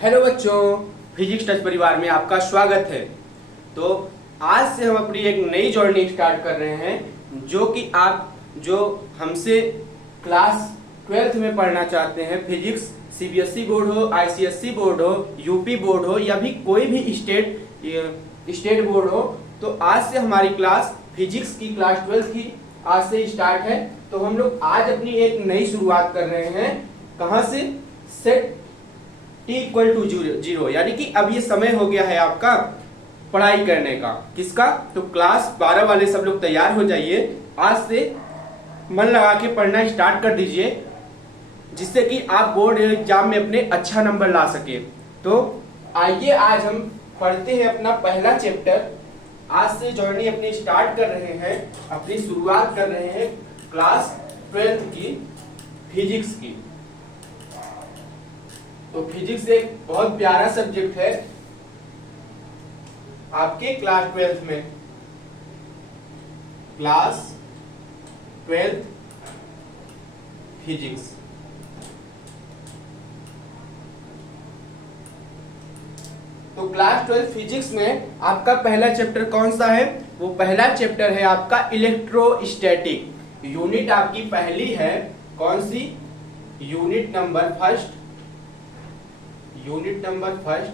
Hello बच्चों, physics touch परिवार में आपका स्वागत है। तो आज से हम अपनी एक नई जर्नी स्टार्ट कर रहे हैं, जो कि आप जो हमसे क्लास 12th में पढ़ना चाहते हैं, फिजिक्स सीबीएसई बोर्ड हो, आईसीएसई बोर्ड हो, यूपी बोर्ड हो या भी कोई भी स्टेट बोर्ड हो, तो आज से हमारी क्लास फिजिक्स की क्लास 12th की आज से स्टार्ट है। तो हम लोग आज अपनी एक नई शुरुआत कर रहे हैं। कहाँ से? सेट t इक्वल टू 0, यानी कि अब ये समय हो गया है आपका पढ़ाई करने का। किसका? तो क्लास 12 वाले सब लोग तैयार हो जाइए, आज से मन लगा के पढ़ना स्टार्ट कर दीजिए, जिससे कि आप बोर्ड एग्जाम में अपने अच्छा नंबर ला सके। तो आइए आज हम पढ़ते हैं अपना पहला चैप्टर। आज से जर्नी अपनी स्टार्ट कर रहे हैं, अपनी शुरुआत कर रहे हैं क्लास 12th की फिजिक्स की। तो फिजिक्स एक बहुत प्यारा सब्जेक्ट है आपके क्लास 12th में। Class 12th physics. तो क्लास 12th फिजिक्स में आपका पहला चैप्टर कौन सा है? वो पहला चैप्टर है आपका इलेक्ट्रोस्टैटिक। यूनिट आपकी पहली है, कौन सी? Unit number first. Unit number first.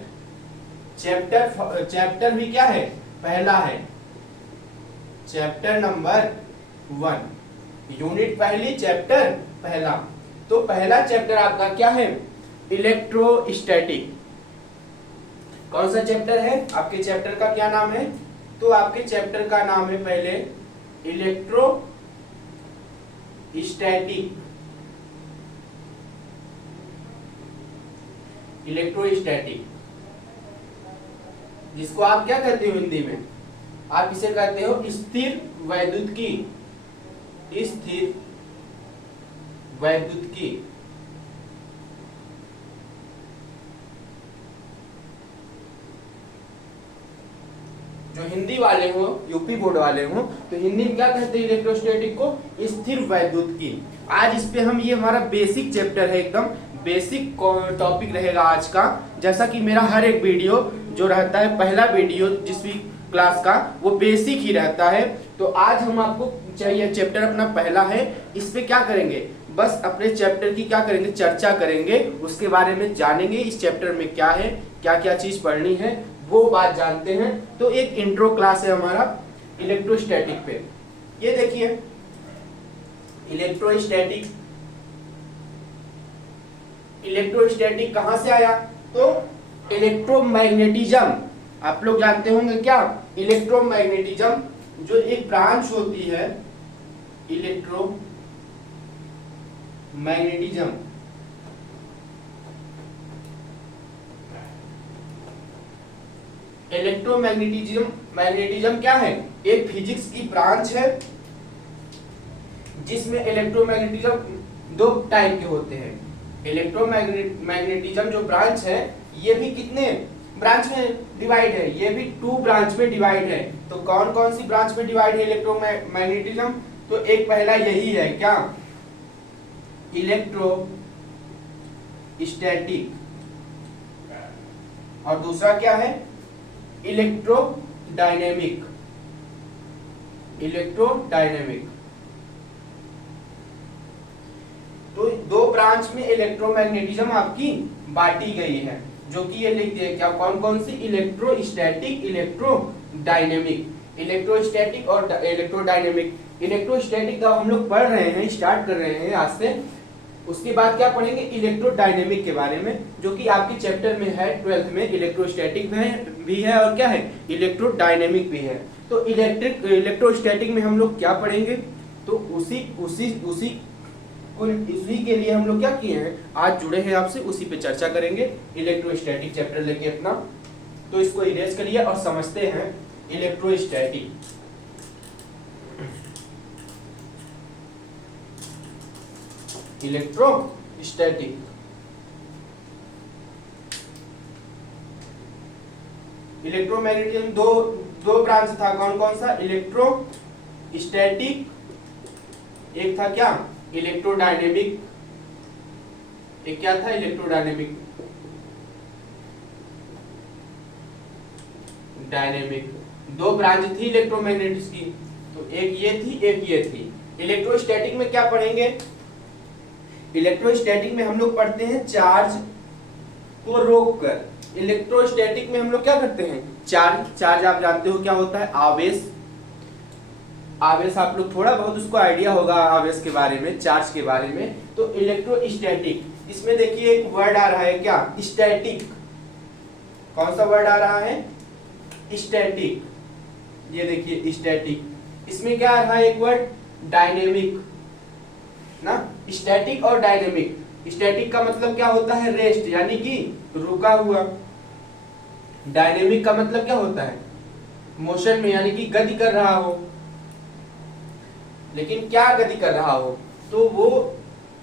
Chapter भी क्या है? पहला है, चैप्टर नंबर 1। यूनिट पहली, चैप्टर पहला। तो पहला चैप्टर आपका क्या है? इलेक्ट्रोस्टैटिक। कौन सा चैप्टर है? आपके चैप्टर का क्या नाम है? तो आपके चैप्टर का नाम है पहले इलेक्ट्रोस्टैटिक। इलेक्ट्रोस्टैटिक, जिसको आप क्या कहते हो हिंदी में? आप इसे कहते हो स्थिर वैद्युतिकी। स्थिर वैद्युतिकी। जो हिंदी वाले हो, यूपी बोर्ड वाले हो, तो हिंदी में क्या कहते हैं इलेक्ट्रोस्टैटिक को? स्थिर वैद्युतिकी। आज इस पे हम, ये हमारा बेसिक चैप्टर है, एकदम बेसिक टॉपिक रहेगा आज का। जैसा कि मेरा हर एक वीडियो जो रहता है, पहला वीडियो जिस भी क्लास का, वो बेसिक ही रहता है। तो आज हम आपको चाहिए, चैप्टर अपना पहला है, इस पे क्या करेंगे? बस अपने चैप्टर की क्या करेंगे? चर्चा करेंगे, उसके बारे में जानेंगे, इस चैप्टर में क्या है, क्या क्या चीज पढ़नी है, वो बात जानते हैं। तो एक इंट्रो क्लास है हमारा इलेक्ट्रोस्टैटिक पे। ये देखिए इलेक्ट्रोस्टैटिक। इलेक्ट्रोस्टैटिक कहां से आया? तो इलेक्ट्रोमैग्नेटिज्म। आप लोग जानते होंगे क्या? इलेक्ट्रोमैग्नेटिज्म जो एक ब्रांच होती है, इलेक्ट्रोमैग्नेटिज्म। मैग्नेटिज्म क्या है? एक फिजिक्स की ब्रांच है, जिसमें इलेक्ट्रोमैग्नेटिज्म दो टाइप के होते हैं। इलेक्ट्रोमैग्नेटिज्म जो ब्रांच है, ये भी कितने ब्रांच में डिवाइड है? ये भी 2 ब्रांच में डिवाइड है। तो कौन कौन सी ब्रांच में डिवाइड है इलेक्ट्रोमैग्नेटिज्म? तो एक पहला यही है, क्या? इलेक्ट्रोस्टैटिक। और दूसरा क्या है? इलेक्ट्रोडायनेमिक। इलेक्ट्रोडायनेमिक। तो 2 ब्रांच में इलेक्ट्रोमैग्नेटिज्म आपकी बांटी गई है, जो कि ये लिख दिया क्या कौन कौन सी? Electrostatic, electrodynamic. इलेक्ट्रोस्टैटिक और इलेक्ट्रोडायनेमिक। इलेक्ट्रोस्टैटिक का हम लोग पढ़ रहे हैं, स्टार्ट कर रहे हैं आज से। उसके बाद क्या पढ़ेंगे? इलेक्ट्रोडायनेमिक के बारे में, जो कि आपके चैप्टर में है 12th में। इलेक्ट्रोस्टैटिक भी है और क्या है? इलेक्ट्रोडायनेमिक भी है। तो इलेक्ट्रोस्टैटिक में हम लोग क्या पढ़ेंगे? तो उसी के लिए हम लोग क्या किए हैं, आज जुड़े हैं आपसे, उसी पे चर्चा करेंगे। इलेक्ट्रोस्टैटिक चैप्टर लेके अपना, तो इसको इरेज करिए और समझते हैं इलेक्ट्रोस्टैटिक। इलेक्ट्रोस्टैटिक। इलेक्ट्रोमैग्नेटिज्म दो ब्रांच था, कौन कौन सा? इलेक्ट्रोस्टैटिक, एक था क्या? इलेक्ट्रोडायनेमिक। एक क्या था? इलेक्ट्रोडायनेमिक। डायनेमिक। दो ब्रांच थी इलेक्ट्रोमैग्नेटिक्स की, तो एक ये थी एक ये थी। इलेक्ट्रोस्टैटिक में क्या पढ़ेंगे? इलेक्ट्रोस्टैटिक में हम लोग पढ़ते हैं चार्ज को रोककर। इलेक्ट्रोस्टैटिक में हम लोग क्या करते हैं? चार्ज आप जानते हो क्या होता है? आवेश। आवेश आप लोग थोड़ा बहुत उसको आइडिया होगा आवेश के बारे में, चार्ज के बारे में। तो इलेक्ट्रोस्टैटिक, इसमें देखिए एक वर्ड आ रहा है क्या? स्टैटिक। कौन सा वर्ड आ रहा है? स्टैटिक। ये देखिए स्टैटिक। इसमें क्या आ रहा है एक वर्ड? डायनेमिक ना। स्टैटिक और डायनेमिक। स्टैटिक का मतलब क्या होता है? रेस्ट, यानी कि रुका हुआ। डायनेमिक का मतलब क्या होता है? मोशन में, यानी कि गति कर रहा हो। लेकिन क्या गति कर रहा हो? तो वो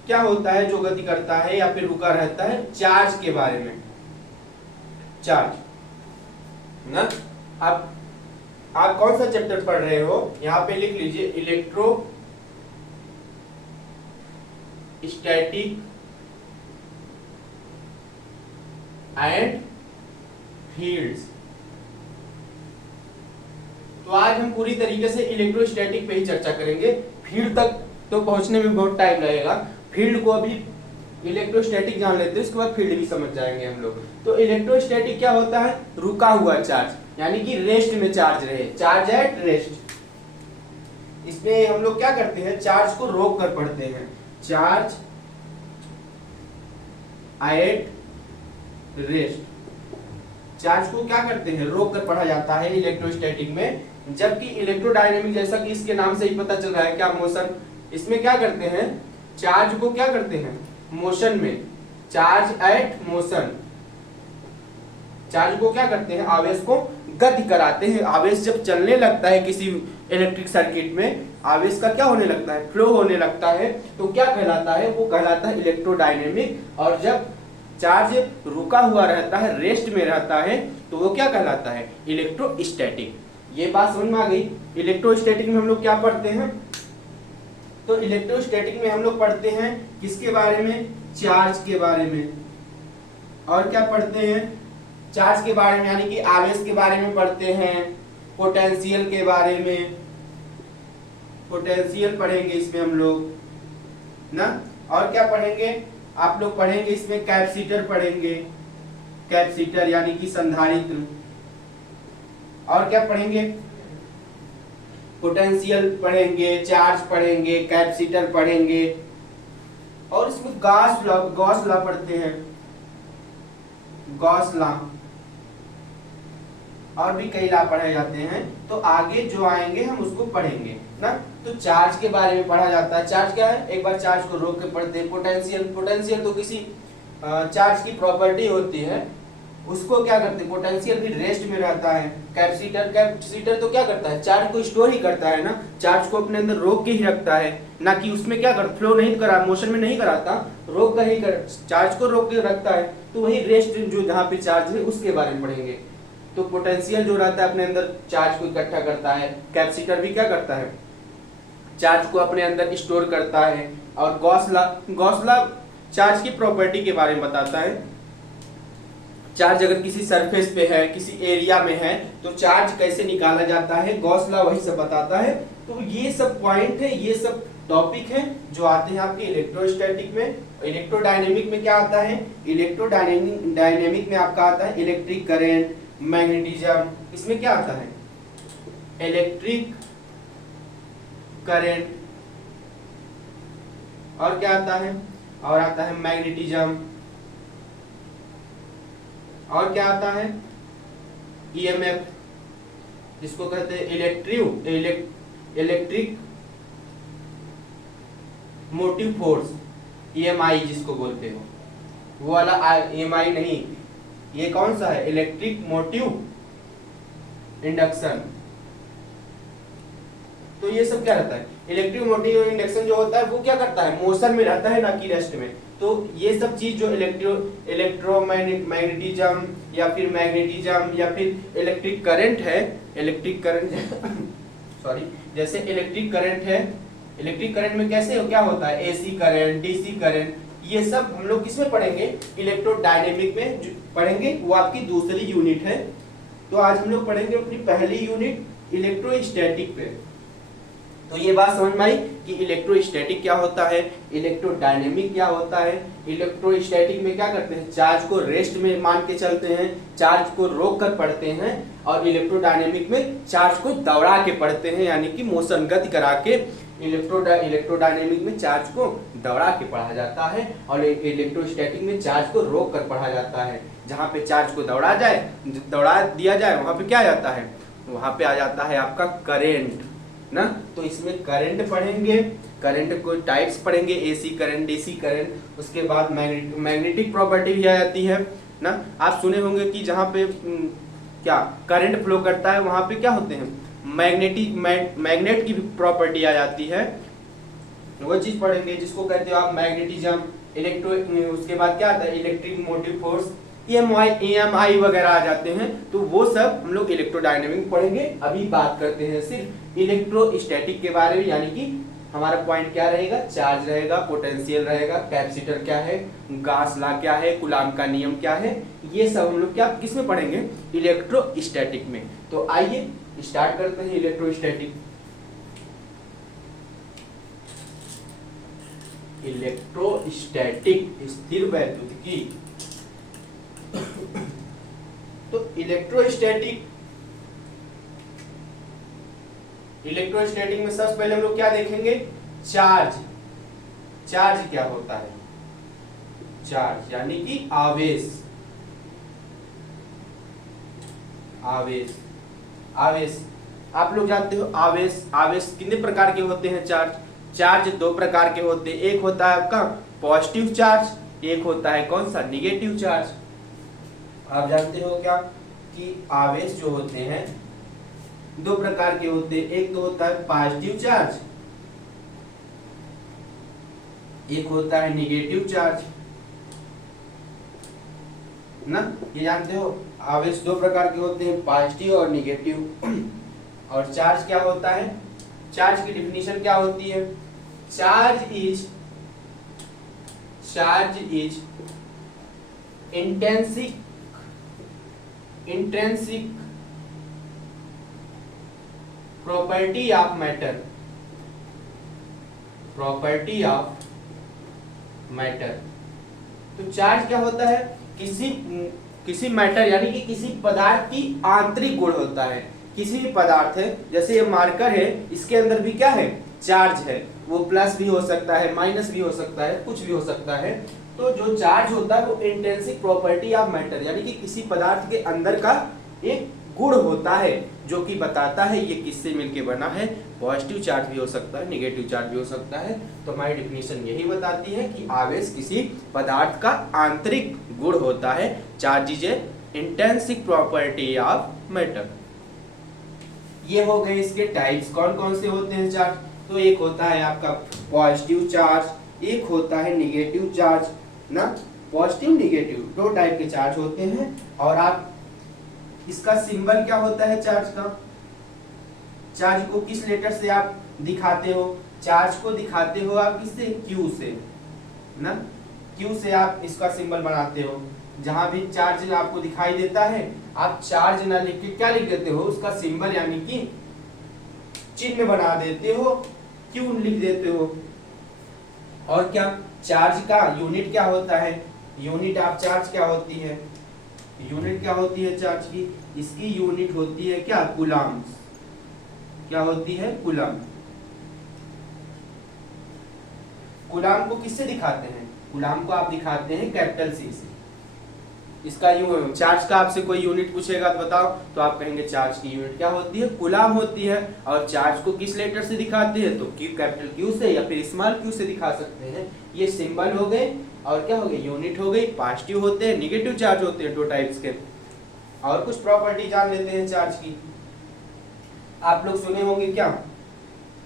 क्या होता है जो गति करता है या फिर रुका रहता है? चार्ज के बारे में। चार्ज ना। अब आप कौन सा चैप्टर पढ़ रहे हो? यहां पे लिख लीजिए इलेक्ट्रो स्टैटिक एंड फील्ड्स। तो आज हम पूरी तरीके से इलेक्ट्रोस्टैटिक पे ही चर्चा करेंगे। फील्ड तक तो पहुंचने में बहुत टाइम लगेगा। फील्ड को अभी इलेक्ट्रोस्टैटिक जान लेते हैं, उसके बाद फील्ड भी समझ जाएंगे हम लोग। तो इलेक्ट्रोस्टैटिक क्या होता है? रुका हुआ चार्ज, यानी कि रेस्ट में चार्ज रहे, चार्ज एट रेस्ट। इसमें हम लोग क्या करते हैं? चार्ज को रोक कर पढ़ते हैं। Charge at rest. चार्ज को क्या करते हैं? रोक कर पढ़ा जाता है इलेक्ट्रोस्टैटिक में। जबकि इलेक्ट्रोडायनेमिक, जैसा कि इसके नाम से ही पता चल रहा है क्या? मोशन। इसमें क्या करते हैं? चार्ज को क्या करते हैं? मोशन में। Charge at motion. चार्ज को क्या करते हैं? आवेश को गति कराते हैं। आवेश जब चलने लगता है किसी इलेक्ट्रिक सर्किट में, आवेश का क्या होने लगता है? फ्लो होने लगता है। तो क्या कहलाता है? वो कहलाता है इलेक्ट्रोडायनेमिक। और जब चार्ज रुका हुआ रहता है, रेस्ट में रहता है, तो वो क्या कहलाता है? इलेक्ट्रोस्टैटिक। ये बात समझ में आ गई? इलेक्ट्रोस्टैटिक में हम लोग क्या पढ़ते हैं? तो इलेक्ट्रोस्टैटिक में हम लोग पढ़ते हैं किसके बारे में? चार्ज के बारे में। और क्या पढ़ते हैं? चार्ज के बारे में, यानी कि आवेश के बारे में पढ़ते हैं। पोटेंशियल के बारे में, पोटेंशियल पढ़ेंगे इसमें हम लोग ना। और क्या पढ़ेंगे? आप लोग पढ़ेंगे इसमें कैपेसिटर पढ़ेंगे। कैपेसिटर यानी कि संधारित्र। और क्या पढ़ेंगे? पोटेंशियल पढ़ेंगे, चार्ज पढ़ेंगे, कैपेसिटर पढ़ेंगे। और इसमें गॉस लॉ पढ़ते हैं, गॉस लॉ। और भी कई लॉ पढ़े जाते हैं। तो आगे जो आएंगे हम उसको पढ़ेंगे ना। तो चार्ज के बारे में पढ़ा जाता है। चार्ज क्या है? एक बार चार्ज को रोक के पढ़ते हैं। पोटेंशियल तो किसी चार्ज की प्रॉपर्टी होती है, उसको क्या करते हैं? पोटेंशियल भी रेस्ट में रहता है। कैपेसिटर तो क्या करता है? चार्ज को स्टोर ही करता है ना। चार्ज को अपने अंदर रोक के ही रखता है, ना कि उसमें क्या कर फ्लो नहीं करा, मोशन में नहीं कराता, रोक कर ही चार्ज को रोक के रखता है। तो वही रेस्ट जो जहाँ पे चार्ज है उसके बारे में पढ़ेंगे। तो पोटेंशियल जो रहता है अपने अंदर चार्ज को इकट्ठा करता है। कैपेसिटर भी क्या करता है? चार्ज को अपने अंदर स्टोर करता है। और गॉस लॉ चार्ज की प्रॉपर्टी के बारे में बताता है। चार्ज अगर किसी सरफेस पे है, किसी एरिया में है, तो चार्ज कैसे निकाला जाता है, गॉस लॉ वही सब बताता है। तो ये सब पॉइंट है, ये सब टॉपिक है जो आते हैं आपके इलेक्ट्रोस्टैटिक में। इलेक्ट्रोडायनेमिक में क्या आता है? इलेक्ट्रोडायनेमिक में आपका आता है इलेक्ट्रिक करंट, मैग्नेटिज्म। इसमें क्या आता है? Electric current. और क्या आता है? और आता है मैग्नेटिज्म। और क्या आता है? ईएमएफ, जिसको कहते हैं इलेक्ट्रिक मोटिव फोर्स, ईएमआई जिसको बोलते हो, वो वाला ईएमआई नहीं। ये कौन सा है? Electric motive induction. तो ये सब क्या रहता है? इलेक्ट्रिक मोटिव इंडक्शन जो होता है वो क्या करता है? मोशन में रहता है, ना कि रेस्ट में। तो ये सब चीज जो इलेक्ट्रोमैग्नेटिज्म या फिर मैग्नेटिज्म या फिर इलेक्ट्रिक करंट है, इलेक्ट्रिक करंट सॉरी, जैसे इलेक्ट्रिक करंट है, इलेक्ट्रिक करंट में कैसे क्या होता है? एसी करंट, डीसी करंट, ये सब हम लोग किसमें पढ़ेंगे? इलेक्ट्रोडायनेमिक में पढ़ेंगे। वो आपकी दूसरी यूनिट है। तो आज हम लोग पढ़ेंगे अपनी पहली यूनिट इलेक्ट्रोस्टैटिक पे। तो ये बात समझ में आई कि इलेक्ट्रोस्टैटिक क्या होता है, इलेक्ट्रोडायनेमिक क्या होता है। इलेक्ट्रोस्टैटिक में क्या करते हैं, चार्ज को रेस्ट में मान के चलते हैं, चार्ज को रोक कर पढ़ते हैं, और इलेक्ट्रोडायनेमिक में चार्ज को दौड़ा के पढ़ते हैं, यानी कि मोशन गति करा के। इलेक्ट्रोडायनेमिक में चार्ज को दौड़ा के पढ़ा जाता है और इलेक्ट्रोस्टैटिक में चार्ज को रोक कर पढ़ा जाता है। जहाँ पे चार्ज को दौड़ा दिया जाए वहां पे क्या आ जाता है, वहां पे आ जाता है आपका करेंट ना। तो इसमें करंट पढ़ेंगे, करंट को टाइप्स पढ़ेंगे, एसी करंट, डीसी करंट, उसके बाद मैग्नेटिक प्रॉपर्टी भी आ जाती है ना। आप सुने होंगे कि जहाँ पे क्या करंट फ्लो करता है वहां पे क्या होते हैं, मैग्नेट की प्रॉपर्टी आ जाती है, वो चीज पढ़ेंगे जिसको कहते हो आप मैग्नेटिज्म। उसके बाद क्या आता है, इलेक्ट्रिक मोटिव फोर्स, EMI वगैरह आ जाते हैं। तो वो सब हम लोग इलेक्ट्रोडायनेमिक पढ़ेंगे। अभी बात करते हैं सिर्फ इलेक्ट्रोस्टैटिक के बारे में, यानी कि हमारा पॉइंट क्या रहेगा, चार्ज रहेगा, पोटेंशियल रहेगा, कैपेसिटर क्या है, गॉस लॉ क्या है, कूलॉम का नियम क्या है, ये सब हम लोग क्या किसमें पढ़ेंगे, इलेक्ट्रोस्टैटिक में। तो आइए स्टार्ट करते हैं इलेक्ट्रोस्टैटिक। इलेक्ट्रोस्टैटिक स्थिर वैद्युतिकी। तो इलेक्ट्रोस्टैटिक में सबसे पहले हम लोग क्या देखेंगे, चार्ज। चार्ज क्या होता है, चार्ज यानी कि आवेश। आवेश आवेश आप लोग जानते हो आवेश। आवेश कितने प्रकार के होते हैं, चार्ज दो प्रकार के होते हैं। एक होता है आपका पॉजिटिव चार्ज, एक होता है कौन सा, निगेटिव चार्ज। आप जानते हो क्या कि आवेश जो होते हैं दो प्रकार के होते हैं। एक तो होता है पॉजिटिव चार्ज, एक होता है निगेटिव चार्ज ना। ये जानते हो आवेश दो प्रकार के होते हैं, पॉजिटिव और निगेटिव। और चार्ज क्या होता है, चार्ज की डिफिनीशन क्या होती है, charge is intrinsic property of matter. तो चार्ज क्या होता है, किसी मैटर यानी कि किसी पदार्थ की आंतरिक गुण होता है। किसी भी पदार्थ है, जैसे ये मार्कर है, इसके अंदर भी क्या है, चार्ज है। वो प्लस भी हो सकता है, माइनस भी हो सकता है, कुछ भी हो सकता है। तो जो चार्ज होता है वो इंट्रिंसिक प्रॉपर्टी ऑफ मैटर, यानी कि किसी पदार्थ के अंदर का एक गुण होता है जो कि बताता है ये किससे मिलके बना है। पॉजिटिव चार्ज भी हो सकता है, निगेटिव चार्ज भी हो सकता है। तो हमारी डिफिनीशन यही बताती है कि आवेश किसी पदार्थ का आंतरिक गुण होता है। Charge is a intrinsic property of matter. ये हो गए इसके टाइप्स, कौन कौन से होते हैं चार्ज। तो एक होता है आपका पॉजिटिव चार्ज, एक होता है निगेटिव चार्ज ना। पॉजिटिव निगेटिव दो टाइप के चार्ज होते हैं। और आप इसका सिंबल क्या होता है चार्ज का, चार्ज को किस लेटर से आप दिखाते हो, चार्ज को दिखाते हो आप किससे, क्यू से ना। क्यू से आप इसका सिंबल बनाते हो। जहां भी चार्ज आपको दिखाई देता है आप चार्ज ना लिख के क्या लिख देते हो, उसका सिंबल यानी कि चिन्ह बना देते हो, क्यू लिख देते हो। और क्या, चार्ज का यूनिट क्या होता है, यूनिट ऑफ चार्ज क्या होती है, यूनिट क्या होती है चार्ज की, इसकी यूनिट होती है क्या, कूलॉम। क्या होती है, कूलॉम। कूलॉम को किससे दिखाते हैं, कूलॉम को आप दिखाते हैं कैपिटल सी से। इसका चार्ज का आपसे कोई यूनिट पूछेगा तो बताओ, तो आप कहेंगे चार्ज की यूनिट क्या होती है, कूलॉम होती है। और चार्ज को किस लेटर से दिखाते हैं, तो क्यू, कैपिटल क्यू से या फिर स्मॉल क्यू से दिखा सकते हैं। ये सिंबल हो गए और क्या हो गए, यूनिट हो गई। पॉजिटिव होते हैं, निगेटिव चार्ज होते हैं, दो टाइप्स के। और कुछ प्रॉपर्टी जान लेते हैं चार्ज की। आप लोग सुने होंगे क्या,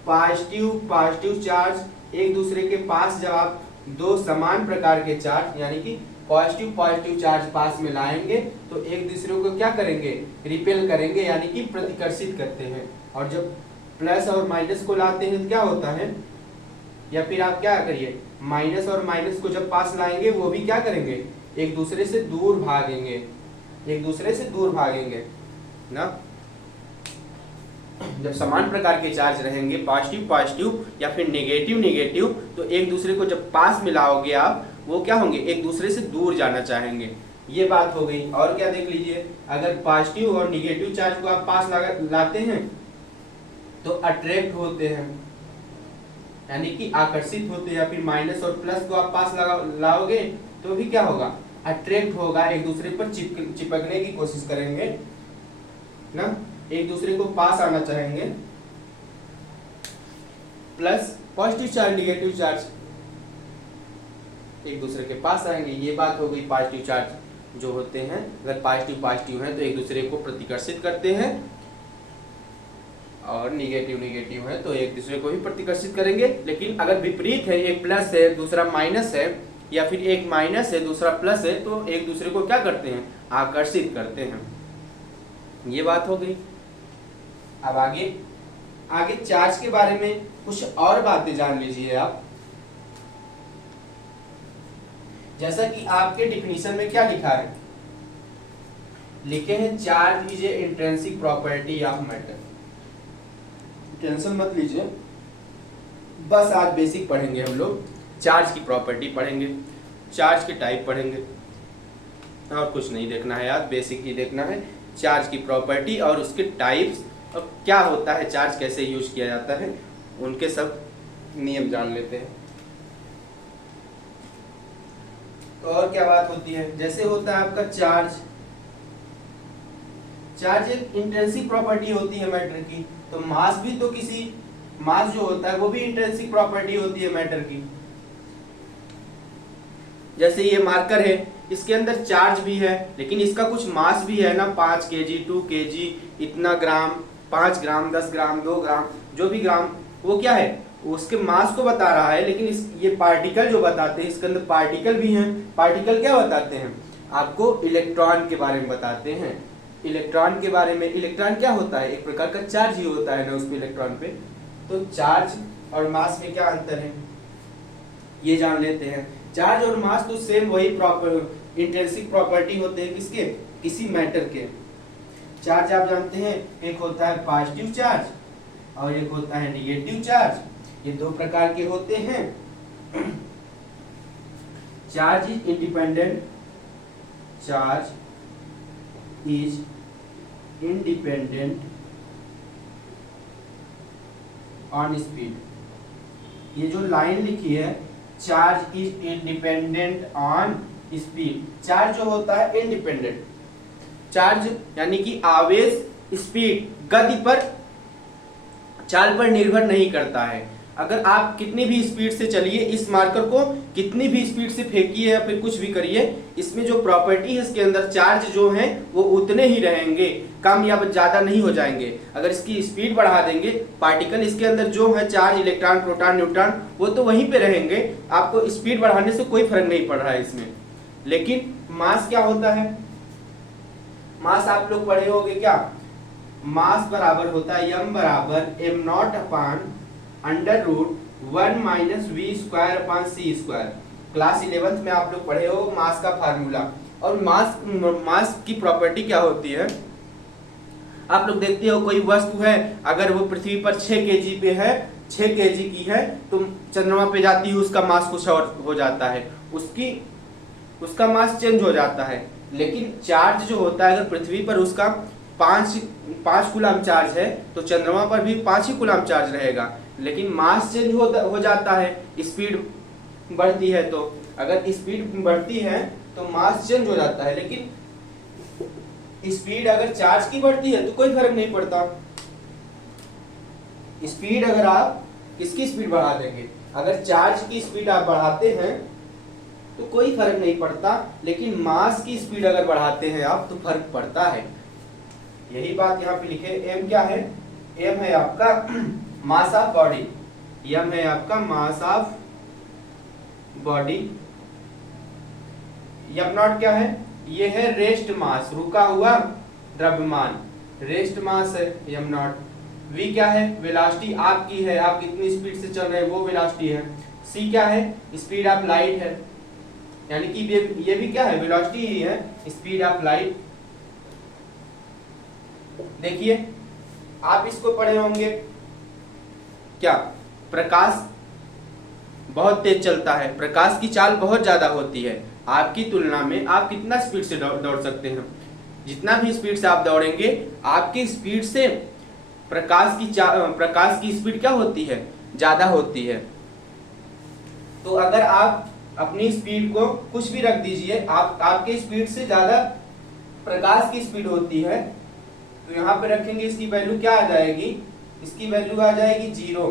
पॉजिटिव चार्ज एक दूसरे के पास जब आप दो समान प्रकार के चार्ज यानी कि पॉजिटिव चार्ज पास में लाएंगे तो एक दूसरे को क्या करेंगे, रिपेल करेंगे, यानी कि प्रतिकर्षित करते हैं। और जब प्लस और माइनस को लाते हैं तो क्या होता है, या फिर आप क्या करिए, माइनस और माइनस को जब पास लाएंगे वो भी क्या करेंगे, एक दूसरे से दूर भागेंगे, एक दूसरे से दूर भागेंगे। ना। जब समान प्रकार के चार्ज रहेंगे, पॉजिटिव पॉजिटिव या फिर नेगेटिव नेगेटिव, तो एक दूसरे को जब पास मिलाओगे आप, वो क्या होंगे, एक दूसरे से दूर जाना चाहेंगे। ये बात हो गई। और क्या देख लीजिए, अगर पॉजिटिव और नेगेटिव चार्ज को आप पास लाते हैं तो अट्रैक्ट होते हैं, यानी कि आकर्षित होते हैं, या फिर माइनस और प्लस को आप पास लाओगे तो भी क्या होगा, अट्रैक्ट होगा, एक दूसरे पर चिपकने की कोशिश करेंगे ना, एक दूसरे को पास आना चाहेंगे। Plus positive charge negative charge एक दूसरे के पास आएंगे। ये बात हो गई। पॉजिटिव चार्ज जो होते हैं, अगर पॉजिटिव पॉजिटिव है तो एक दूसरे को प्रतिकर्षित करते हैं, और निगेटिव निगेटिव है तो एक दूसरे को भी प्रतिकर्षित करेंगे। लेकिन अगर विपरीत है, एक प्लस है दूसरा माइनस है, या फिर एक माइनस है दूसरा प्लस है, तो एक दूसरे को क्या करते हैं, आकर्षित करते हैं। ये बात हो गई। अब आगे चार्ज के बारे में कुछ और बातें जान लीजिए आप। जैसा कि आपके डिफिनीशन में क्या लिखा है, लिखे हैं charge is a intrinsic property of matter. Tension मत लीजिए, बस आज बेसिक पढ़ेंगे हम लोग। चार्ज की प्रॉपर्टी पढ़ेंगे, चार्ज के टाइप पढ़ेंगे, और कुछ नहीं देखना है आज, बेसिक ही देखना है। चार्ज की प्रॉपर्टी और उसके टाइप्स, और क्या होता है चार्ज, कैसे यूज किया जाता है, उनके सब नियम जान लेते हैं। तो और क्या बात होती है, जैसे होता है आपका चार्ज एक इंट्रिंसिक प्रॉपर्टी होती है मैटर की, तो मास भी तो किसी, मास जो होता है वो भी इंट्रिंसिक प्रॉपर्टी होती है मैटर की। जैसे ये मार्कर है, इसके अंदर चार्ज भी है, लेकिन इसका कुछ मास भी है ना, 5 kg 2 kg, इतना ग्राम, 5 ग्राम 10 ग्राम 2 ग्राम, जो भी ग्राम, वो क्या है, उसके मास को बता रहा है। लेकिन ये पार्टिकल जो बताते हैं, इसके अंदर पार्टिकल भी हैं। पार्टिकल क्या बताते हैं आपको, इलेक्ट्रॉन के बारे में बताते हैं। इलेक्ट्रॉन के बारे में, इलेक्ट्रॉन क्या होता है, एक प्रकार का चार्ज ही होता है ना उस पे, इलेक्ट्रॉन पे। तो चार्ज और मास में क्या अंतर है, ये जान लेते हैं। चार्ज और मास तो सेम वही इंट्रिंसिक प्रॉपर्टी होते हैं, किसके, किसी मैटर के। चार्ज आप जानते हैं, एक होता है पॉजिटिव चार्ज और एक होता है नेगेटिव चार्ज। ये दो प्रकार के होते हैं। Charge is independent, charge is independent on speed. ये जो लाइन लिखी है, charge is independent on speed. Charge जो होता है इंडिपेंडेंट, चार्ज यानी कि आवेश स्पीड, गति पर, चाल पर निर्भर नहीं करता है। अगर आप कितनी भी स्पीड से चलिए, इस मार्कर को कितनी भी स्पीड से फेंकिए या फिर कुछ भी करिए, इसमें जो प्रॉपर्टी है इसके अंदर, चार्ज जो है वो उतने ही रहेंगे, कम या ज्यादा नहीं हो जाएंगे। अगर इसकी स्पीड बढ़ा देंगे, पार्टिकल इसके अंदर जो है चार्ज, इलेक्ट्रॉन प्रोटॉन न्यूट्रॉन, वो तो वहीं पे रहेंगे, आपको स्पीड बढ़ाने से कोई फर्क नहीं पड़ रहा है इसमें। लेकिन मास क्या होता है, मास आप लोग पढ़े होंगे क्या, मास बराबर होता है m बराबर m0 upon under root 1 minus v square upon c square. Class 11th में आप लोग पढ़े हो मास का फार्मूला। और मास की प्रॉपर्टी क्या होती है, आप लोग देखते हो कोई वस्तु है, अगर वो पृथ्वी पर 6 kg पे है, 6 kg की है, तो चंद्रमा पे जाती है उसका मास कुछ और हो जाता है, उसका मास चेंज हो जाता है। लेकिन चार्ज जो होता है, अगर पृथ्वी पर उसका 5 कूलम चार्ज है, तो चंद्रमा पर भी 5 ही कूलम चार्ज रहेगा। लेकिन मास चेंज हो जाता है, स्पीड बढ़ती है, तो अगर स्पीड बढ़ती है तो मास चेंज हो जाता है। लेकिन स्पीड अगर चार्ज की बढ़ती है तो कोई फर्क नहीं पड़ता। स्पीड अगर आप किसकी स्पीड बढ़ा देंगे, अगर चार्ज की स्पीड आप बढ़ाते हैं तो कोई फर्क नहीं पड़ता, लेकिन मास की स्पीड अगर बढ़ाते हैं आप तो फर्क पड़ता है। यही बात यहाँ पे लिखे। m क्या है, m है आपका मास ऑफ बॉडी, m है आपका मास ऑफ बॉडी। m0 क्या है, ये है रेस्ट मास, रुका हुआ द्रव्यमान, रेस्ट मास है m0। v क्या है, वेलोसिटी आपकी है, आप कितनी स्पीड से चल रहे हैं वो वेलोसिटी है। c क्या है, स्पीड ऑफ लाइट है, यानी कि ये भी क्या है, वेलोसिटी ही है, स्पीड ऑफ लाइट। देखिए आप इसको पढ़े होंगे, क्या प्रकाश बहुत तेज चलता है, प्रकाश की चाल बहुत ज्यादा होती है, आपकी तुलना में आप कितना स्पीड से दौड़ सकते हैं, जितना भी स्पीड से आप दौड़ेंगे आपकी स्पीड से प्रकाश की स्पीड क्या होती है, ज्यादा होती है। तो अगर आप अपनी स्पीड को कुछ भी रख दीजिए, आपके स्पीड से ज्यादा प्रकाश की स्पीड होती है, तो यहाँ पे रखेंगे, इसकी वैल्यू क्या आ जाएगी, इसकी वैल्यू आ जाएगी 0।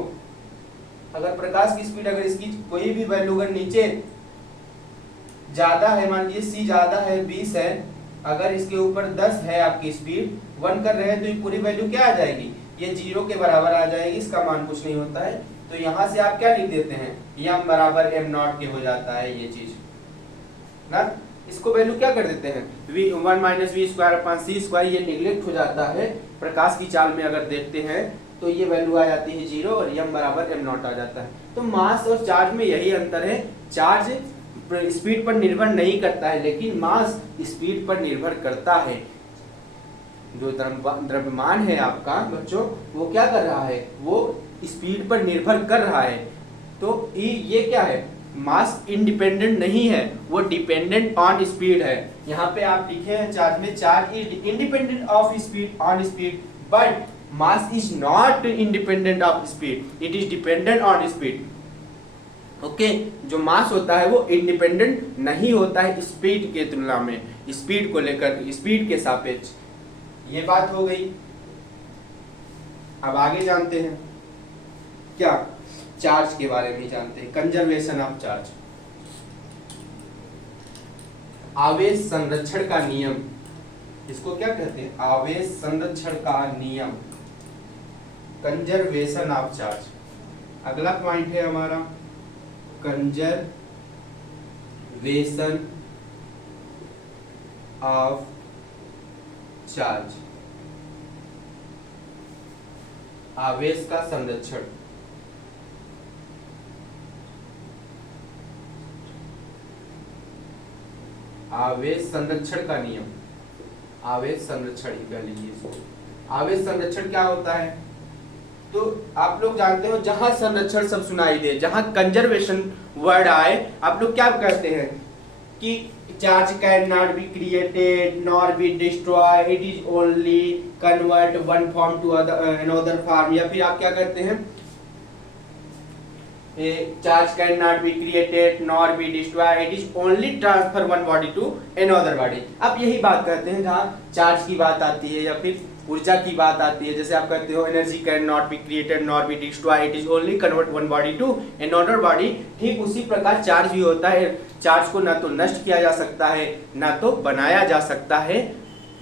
अगर प्रकाश की स्पीड, अगर इसकी कोई भी वैल्यू अगर नीचे ज्यादा है, मान लीजिए c ज्यादा है 20 है, अगर इसके ऊपर 10 है आपकी स्पीड 1 कर रहे हैं, तो ये पूरी वैल्यू क्या आ जाएगी, ये 0 के बराबर आ जाएगी, इसका मान कुछ नहीं होता है। तो यहाँ से आप क्या लिख देते हैं, m बराबर m0 के हो जाता है ये चीज ना। इसको वैल्यू क्या कर देते हैं, v1 minus V square upon C square, ये निगलेक्ट हो जाता है। प्रकाश की चाल में अगर देखते हैं तो ये वैल्यू आ जाती है 0 और m बराबर m0 आ जाता है। तो मास और चार्ज में यही अंतर है, चार्ज स्पीड पर निर्भर नहीं करता है, लेकिन मास स्पीड पर निर्भर करता है। जो द्रव्यमान है आपका बच्चों, वो क्या कर रहा है, वो स्पीड पर निर्भर कर रहा है। तो ये क्या है, मास इंडिपेंडेंट नहीं है, वो डिपेंडेंट ऑन स्पीड है। यहाँ पे आप लिखे हैं चार्ज में, charge is independent of speed on speed, but mass is not independent of speed, it is dependent on speed. Okay, जो मास होता है वो इंडिपेंडेंट नहीं होता है स्पीड के तुलना में, स्पीड को लेकर, स्पीड के सापेक्ष। ये बात हो गई। अब आगे जानते हैं क्या, चार्ज के बारे में जानते हैं, कंजर्वेशन ऑफ चार्ज, आवेश संरक्षण का नियम, इसको क्या कहते हैं, आवेश संरक्षण का नियम, कंजर्वेशन ऑफ चार्ज। अगला पॉइंट है हमारा कंजर्वेशन ऑफ चार्ज, आवेश का संरक्षण। आवेश संरक्षण का नियम, आवेश संरक्षण ही कह लीजिए इसको। आवेश संरक्षण क्या होता है, तो आप लोग जानते हो, जहां संरक्षण सब सुनाई दे, जहां कंजर्वेशन वर्ड आए, आप लोग क्या कहते हैं कि charge can not be created nor be destroy, it is only convert one form to another form, या फिर आप क्या कहते हैं, charge can not be created nor be destroy, it is only transfer one body to another body. आप यही बात कहते हैं जहां चार्ज की बात आती है या फिर ऊर्जा की बात आती है, जैसे आप कहते हो energy can not be created nor be destroy, it is only convert one body to another body. ठीक उसी प्रकार चार्ज भी होता है, चार्ज को ना तो नष्ट किया जा सकता है ना तो बनाया जा सकता है।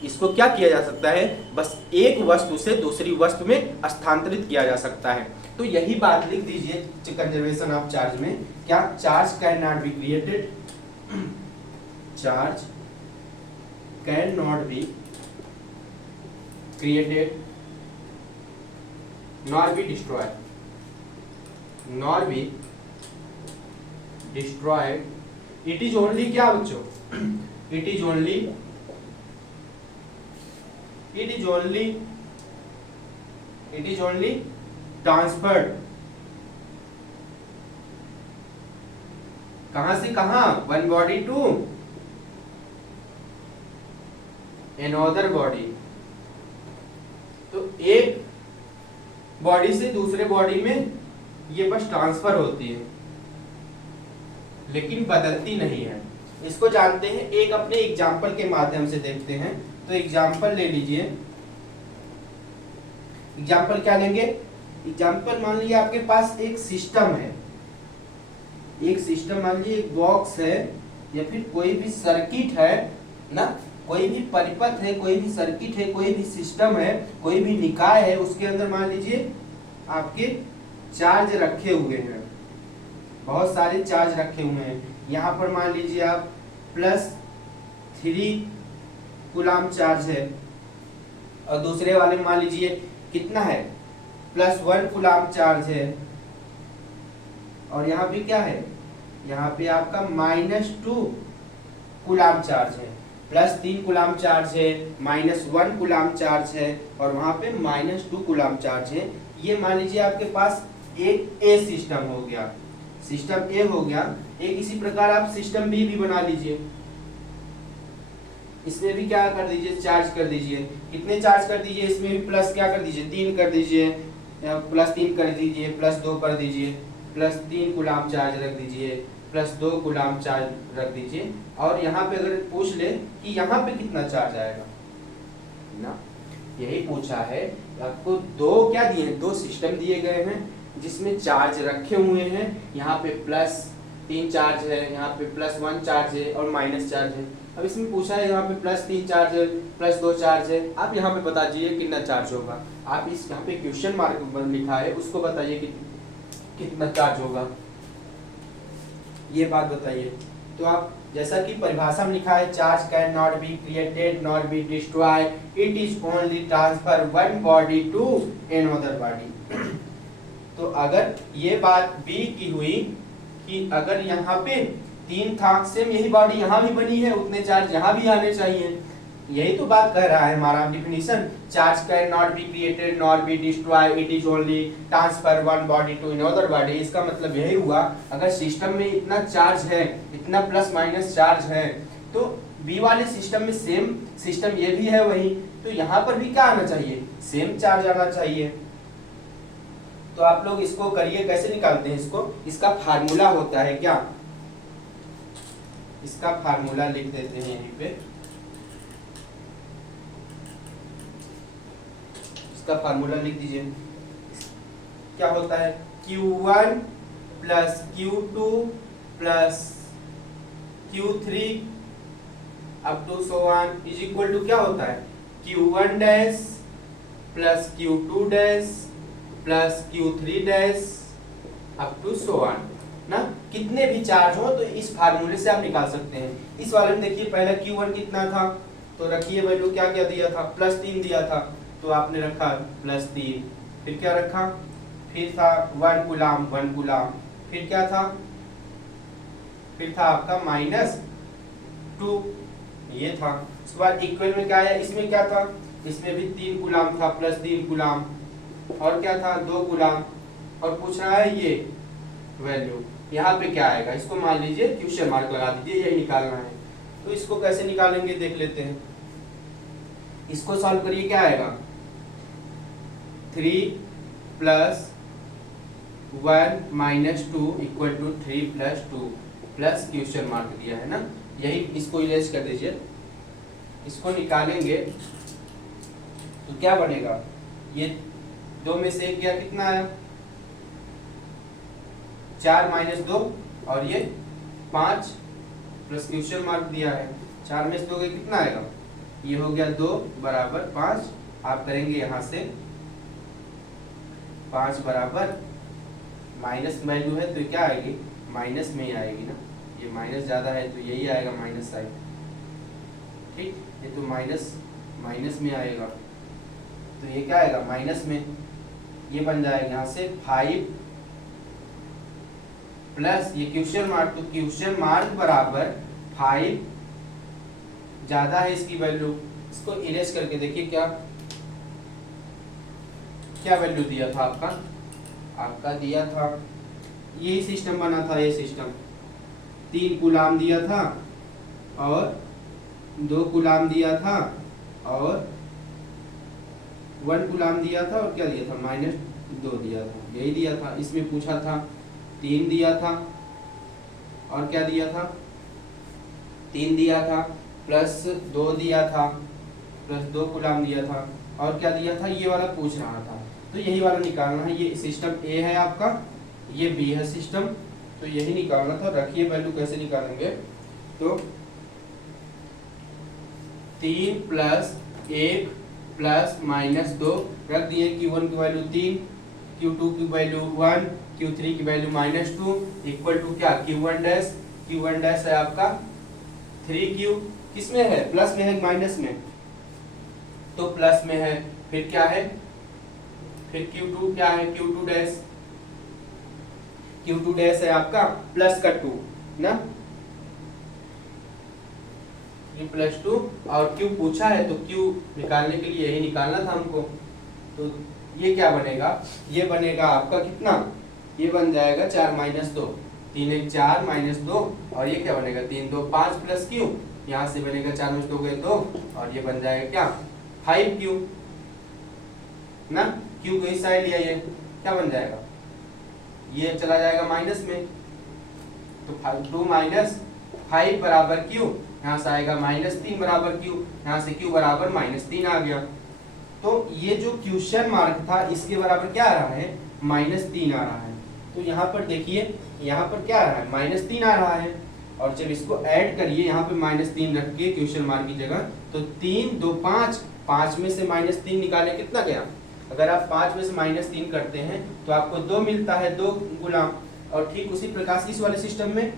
इसको क्या किया जा सकता है, बस एक वस्तु से दूसरी वस्तु में स्थानांतरित किया जा सकता है। तो यही बात लिख दीजिए कंजर्वेशन ऑफ चार्ज में, क्या, charge can not be created, charge can not B created nor be destroyed, nor be destroyed, it is only क्या बच्चों, it is only transferred, कहां से कहां, one body to another body। तो एक body से दूसरे बॉडी में ये बस ट्रांसफर होती है, लेकिन बदलती नहीं है। इसको जानते हैं, एक अपने एग्जाम्पल के माध्यम से देखते हैं। तो एग्जाम्पल ले लीजिए, एग्जाम्पल क्या लेंगे, एग्जाम्पल मान लीजिए आपके पास एक सिस्टम है, एक सिस्टम मान लीजिए एक बॉक्स है या फिर कोई भी सर्किट है ना, कोई भी परिपथ है, कोई भी सर्किट है, कोई भी सिस्टम है, कोई भी निकाय है, उसके अंदर मान लीजिए आपके चार्ज रखे हुए हैं, बहुत सारे चार्ज रखे हुए हैं। यहाँ पर मान लीजिए आप +3 कूलाम चार्ज है और दूसरे वाले मान लीजिए कितना है, +1 कूलाम चार्ज है, और यहाँ पे क्या है, यहाँ पे आपका -2 कूलाम चार्ज है। +3 कूलाम चार्ज है, -1 कूलाम चार्ज है और वहां पे -2 कूलाम चार्ज है। ये मान लीजिए आपके पास एक ए सिस्टम हो गया, सिस्टम ए हो गया। एक इसी प्रकार आप सिस्टम बी भी बना लीजिए, इसमें भी क्या कर दीजिए, चार्ज कर दीजिए। कितने चार्ज कर दीजिए, इसमें भी प्लस क्या कर दीजिए, 3 कर दीजिए, +3 कर दीजिए, +2 कर दीजिए, +3 कूलाम चार्ज रख दीजिए, +2 कूलाम चार्ज रख दीजिए। और यहाँ पे अगर पूछ ले कि यहाँ पे कितना चार्ज आएगा ना, यही पूछा है। आपको दो क्या दिए, दो सिस्टम दिए गए हैं जिसमें चार्ज रखे हुए हैं। यहाँ पे +3 चार्ज है, यहाँ पे +1 चार्ज है और माइनस चार्ज है। अब इसमें पूछा है यहाँ पे +3 चार्ज है, +2 चार्ज है। आप यहाँ पे बता दीजिए कितना चार्ज होगा। आप इस यहाँ पे क्वेश्चन मार्क लिखा है उसको बताइए कि कितना चार्ज होगा, ये बात बताइए। तो आप जैसा कि परिभाषा में लिखा है, charge can not be created not be destroy, it is only transfer one body to another body. तो अगर ये बात बी की हुई कि अगर यहाँ पे 3 था, सेम यही बॉडी यहाँ भी बनी है, उतने चार्ज यहाँ भी आने चाहिए। यही तो बात कह रहा है हमारा definition, charge can not be created not be destroy, it is only transfer one body to another body. इसका मतलब यही हुआ, अगर सिस्टम में इतना चार्ज है, इतना प्लस माइनस चार्ज है, तो बी वाले सिस्टम में सेम सिस्टम ये भी है वही, तो यहाँ पर भी क्या आना चाहिए, सेम चार्ज आना चाहिए। तो आप लोग इसको करिए, कैसे निकालते हैं इसको, इसका फार्मूला होता है क्या, इसका फार्मूला लिख देते हैं यहीं पे। इसका फार्मूला लिख दीजिए, क्या होता है, Q1 plus Q2 plus Q3 up to so on is equal to क्या होता है, Q1 dash plus Q2 dash plus Q3 dash up to so on ना। कितने भी चार्ज हो तो इस फार्मूले से आप निकाल सकते हैं। इस वाले में देखिए पहले Q1 कितना था, तो रखिए वैल्यू क्या क्या दिया था, +3 दिया था, तो आपने रखा +3, फिर क्या रखा, फिर था 1 कूलाम, फिर क्या था, फिर था आपका -2, ये था। उसके बाद इक्वल में क्या है, इसमें क्या था, इसमें भी 3 कूलाम था, +3 कूलाम, और क्या था 2 कूलाम, और पूछ रहा है ये वैल्यू, यहाँ पे क्या आएगा, इसको मान लीजिए क्वेश्चन मार्क लगा दीजिए, यही निकालना है। तो इसको कैसे निकालेंगे देख लेते हैं। इसको सॉल्व करिए, क्या आएगा, 3 + 1 - 2 = 3 + 2 प्लस क्वेश्चन मार्क दिया है ना, यही इसको इरेज कर दीजिए। इसको निकालेंगे तो क्या बनेगा, ये 2 में से 1 गया, कितना आया, 4 - 2 और ये 5 प्लस क्वेश्चन मार्क दिया है, 4 में से 2 कितना आएगा, ये हो गया 2 = 5। आप करेंगे यहाँ से 5 बराबर माइनस वैल्यू है तो क्या आएगी, माइनस में ही आएगी ना, ये माइनस ज्यादा है तो यही आएगा माइनस साइन, ठीक, ये तो माइनस में आएगा, तो ये क्या आएगा माइनस में, ये बन जाएगा यहाँ से 5 प्लस ये क्वेश्चन मार्क, तो क्वेश्चन मार्क बराबर 5 ज्यादा है इसकी वैल्यू। इसको इरेज करके देखिए क्या क्या वैल्यू दिया था आपका दिया था, यही सिस्टम बना था, ये सिस्टम 3 कूलाम दिया था और 2 कूलाम दिया था और 1 कूलाम दिया था और क्या दिया था, -2 दिया था, यही दिया था। इसमें पूछा था 3 दिया था और क्या दिया था, 3 दिया था प्लस 2 दिया था, प्लस 2 कूलाम दिया था और क्या दिया था, ये वाला पूछ रहा था, तो यही वाला निकालना है। ये सिस्टम ए है आपका, ये बी है सिस्टम, तो यही निकालना था। रखिए वैल्यू कैसे निकालेंगे, तो 3 + 1 प्लस -2 रख दिए, Q1 की वैल्यू 3, Q2 की वैल्यू 1, Q3 की वैल्यू -2 इक्वल टू क्या, Q1 डैश है आपका 3Q, किसमें है, प्लस में है माइनस में, तो प्लस में है, फिर क्या है, फिर Q2 क्या है, Q2 डैश है आपका +2 ना, 3 + 2 और क्यू पूछा है तो क्यू निकालने के लिए यही निकालना था हमको। तो ये क्या बनेगा, ये बनेगा आपका कितना, ये बन जाएगा 4 - 2, 3 × 4 - 2 और ये क्या बनेगा 3 × 2 = 5 + क्यू, यहाँ से बनेगा 4 - 2 = 2 और ये बन जाएगा क्या 5Q ना। Q को इस साइड लिया, ये क्या बन जाएगा, ये चला जाएगा माइनस में, तो 2 - 5 = Q, यहाँ से आएगा -3 = Q, यहाँ से Q = -3 आ गया। तो ये जो क्वेश्चन मार्क था इसके बराबर क्या आ रहा है -3 आ रहा है। तो यहाँ पर देखिए, यहाँ पर क्या आ रहा है -3 आ रहा है और जब इसको ऐड करिए यहाँ पे -3 रख के क्वेश्चन मार्क की जगह, तो 3 2 5, 5 में से -3 निकाले कितना गया, अगर आप 5 में से -3 करते हैं तो आपको 2 मिलता है, 2 गुना। और ठीक उसी प्रकार से इस वाले सिस्टम में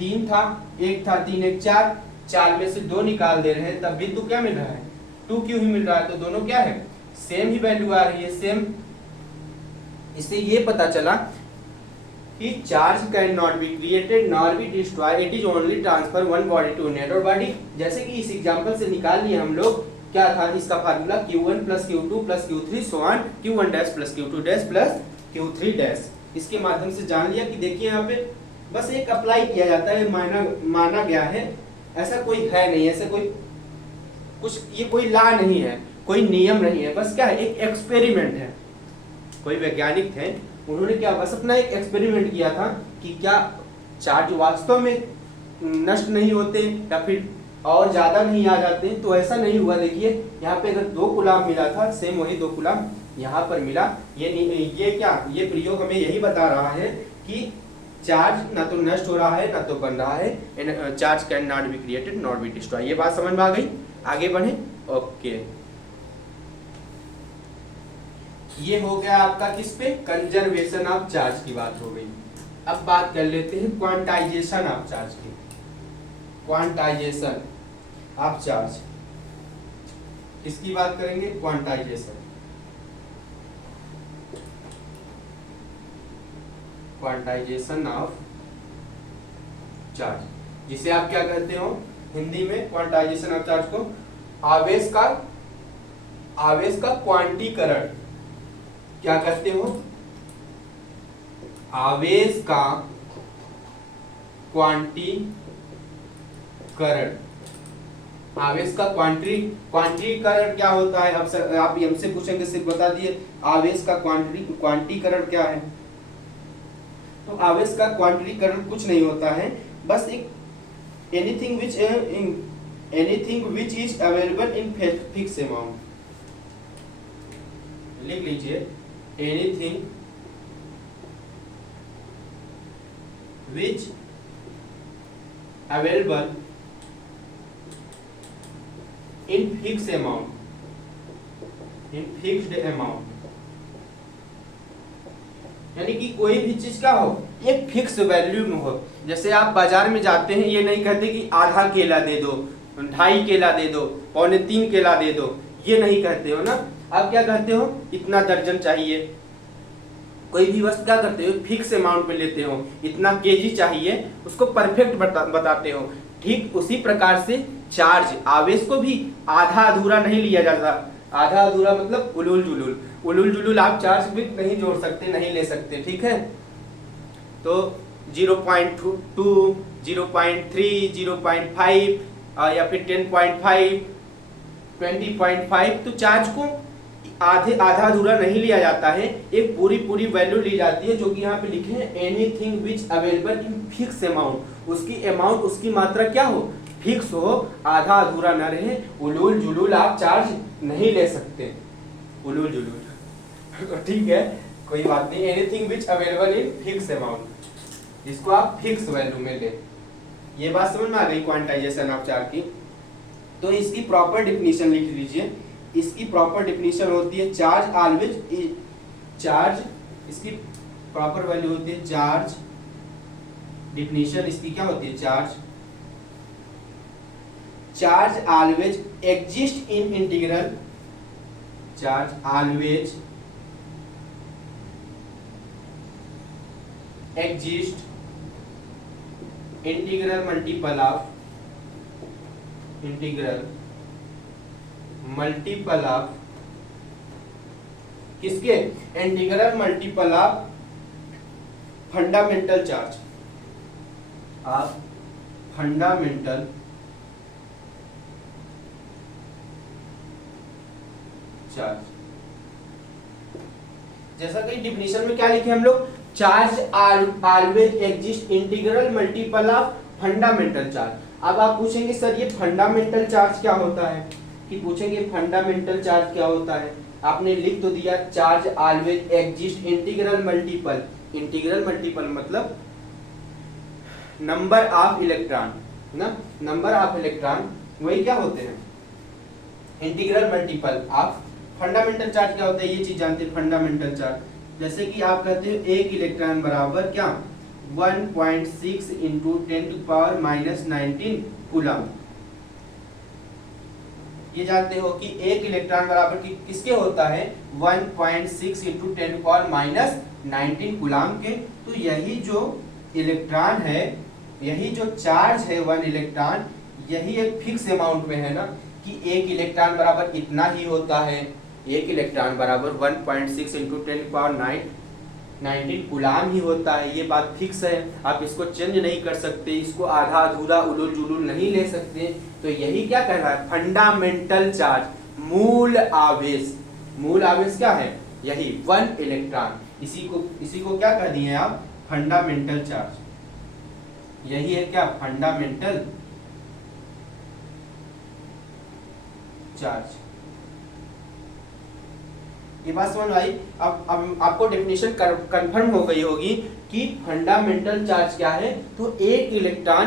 3 था, 1 था, 3 × 1 = 4, 4 में से 2 निकाल दे रहे हैं तब भी तो क्या मिल रहा है 2Q ही मिल रहा है। तो दोनों क्या है सेम ही वैल्यू आ रही है, सेम। इससे ये पता चला कि charge can not be created nor be destroyed, it is only transfer one body to another body. जैसे कि इस एग्जांपल से निकाल लिए हम लोग, क्या था इसका formula Q1 + Q2 + Q3 so on Q1' + Q2' + Q3'। इसके माध्यम से जान लिया कि देखिए यहाँ पे बस एक अप्लाई किया जाता है, माना गया है, ऐसा कोई है नहीं, ऐसा कोई कुछ ये कोई लॉ नहीं है, कोई नियम नहीं है, बस क्या है एक एक्सपेरिमेंट है। कोई वैज्ञानिक थे, उन्होंने क्या बस अपना एक एक्सपेरिमेंट किया था कि क्या चार्ज वास्तव में नष्ट नहीं होते या फिर और ज्यादा नहीं आ जाते। तो ऐसा नहीं हुआ। देखिए यहाँ पे अगर 2 कूलाम मिला था, सेम वही 2 कूलाम यहाँ पर मिला। ये क्या, ये प्रयोग हमें यही बता रहा है कि चार्ज ना तो नष्ट हो रहा है ना तो बन रहा है। Charge can not be created not be destroy. ये बात समझ में आ गई, आगे बढ़े। ओके, ये हो गया आपका किस पे, कंजर्वेशन ऑफ चार्ज की बात हो गई। अब बात कर लेते हैं क्वांटाइजेशन ऑफ चार्ज की। क्वांटाइजेशन ऑफ चार्ज किसकी बात करेंगे, क्वांटाइजेशन। क्वांटाइजेशन ऑफ चार्ज, जिसे आप क्या कहते हो हिंदी में, क्वांटाइजेशन ऑफ चार्ज को आवेश का क्वांटीकरण क्या कहते हो, आवेश का क्वांटीकरण। आवेश का क्वांटीकरण क्या होता है, अब आप हमसे पूछेंगे सिर्फ बता दिए आवेश का क्वांटीकरण क्या है। तो आवेश का क्वांटीकरण कुछ नहीं होता है, बस एक anything which is available in fix amount. लिख लीजिए, anything which available in fix amount, in fixed amount. यानी कि कोई भी चीज क्या हो, एक फिक्स वैल्यू में हो। जैसे आप बाजार में जाते हैं, ये नहीं कहते कि आधा केला दे दो, 2.5 केला दे दो, 3.25 केला दे दो, ये नहीं कहते हो ना। आप क्या कहते हो, इतना दर्जन चाहिए। कोई भी वस्तु क्या करते हो, फिक्स अमाउंट में लेते हो, इतना केजी चाहिए, उसको परफेक्ट बताते हो। ठीक उसी प्रकार से चार्ज, आवेश को भी आधा अधूरा नहीं लिया जाता। आधा अधूरा मतलब उलूल जुलूल आप चार्ज भी नहीं जोड़ सकते, नहीं ले सकते, ठीक है। तो 0.2, 0.3, 0.5 या फिर 10.5, 20.5, तो चार्ज को आधा अधूरा नहीं लिया जाता है, एक पूरी वैल्यू ली जाती है, जो कि यहाँ पे लिखे हैं anything which available in fix amount. उसकी अमाउंट, उसकी मात्रा क्या हो, फिक्स हो, आधा अधूरा न रहे। उलूल जुलूल आप चार्ज नहीं ले सकते, उलूल जुलूल ठीक है, कोई बात नहीं। Anything which available in fix amount, जिसको आप फिक्स वैल्यू में ले। ये बात समझ में आ गई क्वांटाइजेशन ऑफ चार्ज की। तो इसकी प्रॉपर डिफिनीशन लिख लीजिए। इसकी प्रॉपर डिफिनीशन होती है चार्ज ऑलवेज, चार्ज इसकी प्रॉपर वैल्यू होती है चार्ज, डिफिनीशन इसकी क्या होती है, charge always exist in integral, charge always exist integral multiple of integral multiple of किसके, integral multiple of fundamental charge, of fundamental charge. जैसा कि डिफिनीशन में क्या लिखे हम लोग, charge always exist integral multiple of fundamental charge. अब आप पूछेंगे सर ये फंडामेंटल चार्ज क्या होता है, कि पूछेंगे फंडामेंटल चार्ज क्या होता है। आपने लिख तो दिया charge always exist integral multiple, integral multiple मतलब नंबर ऑफ इलेक्ट्रॉन ना, नंबर ऑफ इलेक्ट्रॉन वही क्या होते हैं, integral multiple of fundamental charge क्या होता है, ये चीज जानते हैं फंडामेंटल चार्ज। जैसे कि आप कहते हो एक इलेक्ट्रॉन बराबर क्या 1.6 इंटू 10⁻⁻19 कूलम। ये जानते हो कि एक इलेक्ट्रॉन बराबर किसके होता है 1.6 इंटू 10⁻⁻19 कूलम के। तो यही जो इलेक्ट्रॉन है, यही जो चार्ज है 1 इलेक्ट्रॉन, यही एक फिक्स अमाउंट में है ना, कि एक इलेक्ट्रॉन बराबर इतना ही होता है, एक इलेक्ट्रॉन बराबर 1.6 इंटू 10⁻⁹ कूलम ही होता है। ये बात फिक्स है, आप इसको चेंज नहीं कर सकते, इसको आधा अधूरा उलूल जुलूल नहीं ले सकते। तो यही क्या कह रहा है फंडामेंटल चार्ज, मूल आवेश। मूल आवेश क्या है, यही 1 इलेक्ट्रॉन, इसी को क्या कह दिए आप फंडामेंटल चार्ज। यही है क्या फंडामेंटल चार्ज। ये बात समझ आई। अब आपको डेफिनेशन कंफर्म हो गई होगी कि फंडामेंटल चार्ज क्या है। तो एक इलेक्ट्रॉन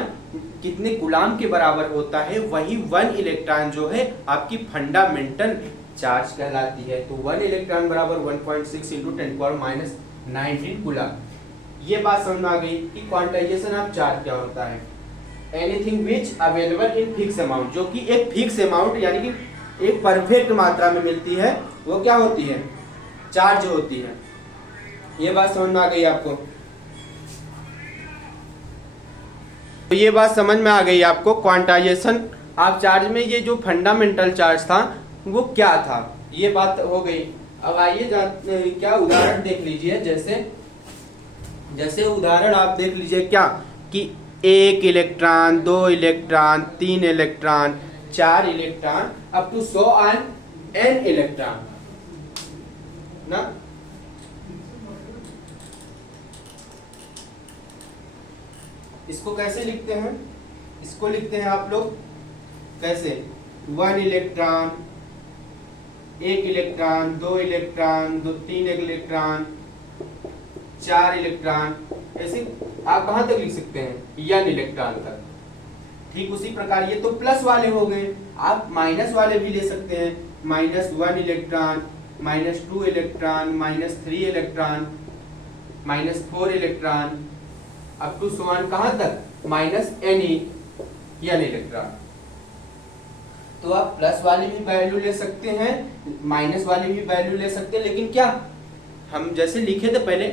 कितने कूलम के बराबर होता है, वही 1 इलेक्ट्रॉन जो है आपकी फंडामेंटल चार्ज कहलाती है। तो 1 इलेक्ट्रॉन बराबर 1.6 इंटू 10⁻⁹ कूलम। ये बात समझ में आ गई कि क्वांटाइजेशन ऑफ चार्ज क्या होता है, anything which available in fix amount, जो कि एक फिक्स अमाउंट यानी कि एक परफेक्ट मात्रा में मिलती है, वो क्या होती है चार्ज होती है। ये बात समझ में आ गई आपको। तो ये बात समझ में आ गई आपको क्वांटाइजेशन ऑफ चार्ज में ये जो फंडामेंटल चार्ज था वो क्या था, ये बात हो गई। अब आइए क्या उदाहरण देख लीजिए। जैसे उदाहरण आप देख लीजिए क्या, कि 1 electron 2 electron 3 electron 4 electron up to 100 and n electron ना। इसको कैसे लिखते हैं, इसको लिखते हैं आप लोग कैसे, 1 electron 1 electron 2 electron 3 electron 4 electron, ऐसे आप कहां तक लिख सकते हैं n इलेक्ट्रॉन तक। ठीक उसी प्रकार ये तो प्लस वाले हो गए, आप माइनस वाले भी ले सकते हैं, -1 electron -2 electron -3 electron -4 electron up to समान कहां तक -n इलेक्ट्रॉन। तो आप प्लस वाली भी वैल्यू ले सकते हैं, माइनस वाली भी वैल्यू ले सकते हैं, लेकिन क्या हम जैसे लिखे थे पहले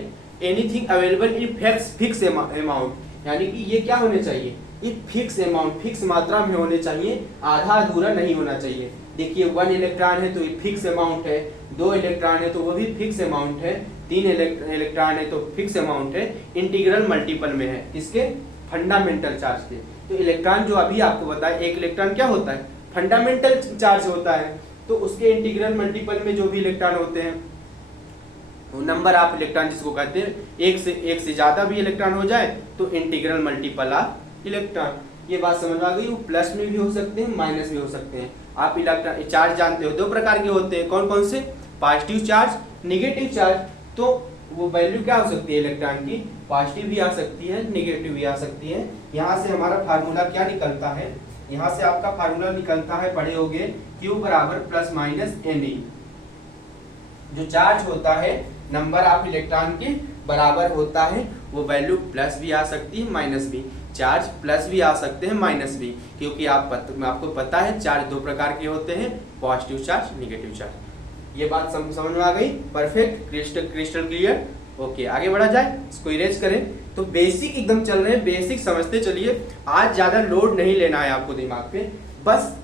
anything available in fix amount, यानी कि ये क्या होने चाहिए, ये फिक्स अमाउंट फिक्स मात्रा में होने चाहिए, आधा अधूरा नहीं होना चाहिए। देखिए 1 इलेक्ट्रॉन है तो ये फिक्स अमाउंट है, 2 इलेक्ट्रॉन है तो वो भी फिक्स अमाउंट है, 3 इलेक्ट्रॉन है तो फिक्स अमाउंट है, इंटीग्रल मल्टीपल में है किसके फंडामेंटल चार्ज के। तो इलेक्ट्रॉन जो अभी आपको बताया, एक इलेक्ट्रॉन क्या होता है फंडामेंटल चार्ज होता है, तो उसके इंटीग्रल मल्टीपल में जो भी इलेक्ट्रॉन होते हैं वो नंबर ऑफ इलेक्ट्रॉन जिसको कहते हैं, एक से ज्यादा भी इलेक्ट्रॉन हो जाए तो इंटीग्रल मल्टीपल ऑफ इलेक्ट्रॉन। ये बात समझ आ गई। वो प्लस में भी हो सकते हैं, माइनस भी हो सकते हैं। आप इलेक्ट्रॉन चार्ज जानते हो 2 प्रकार के होते हैं, कौन कौन से, पॉजिटिव चार्ज नेगेटिव चार्ज। तो वो वैल्यू क्या हो सकती है इलेक्ट्रॉन की, पॉजिटिव भी आ सकती है, नेगेटिव भी आ सकती है। यहाँ से हमारा फार्मूला क्या निकलता है, यहाँ से आपका फार्मूला निकलता है, पढ़े होगे Q बराबर प्लस माइनस Ne। जो चार्ज होता है नंबर ऑफ इलेक्ट्रॉन के बराबर होता है, वो वैल्यू प्लस भी आ सकती है माइनस भी, चार्ज प्लस भी आ सकते हैं माइनस भी, क्योंकि आपको पता है चार्ज 2 प्रकार के होते हैं, पॉजिटिव चार्ज नेगेटिव चार्ज। ये बात समझ में आ गई, परफेक्ट, क्रिस्टल क्लियर। ओके, आगे बढ़ा जाए, इसको इरेज करें। तो बेसिक एकदम चल रहे हैं, बेसिक समझते चलिए, आज ज्यादा लोड नहीं लेना है आपको दिमाग पे, बस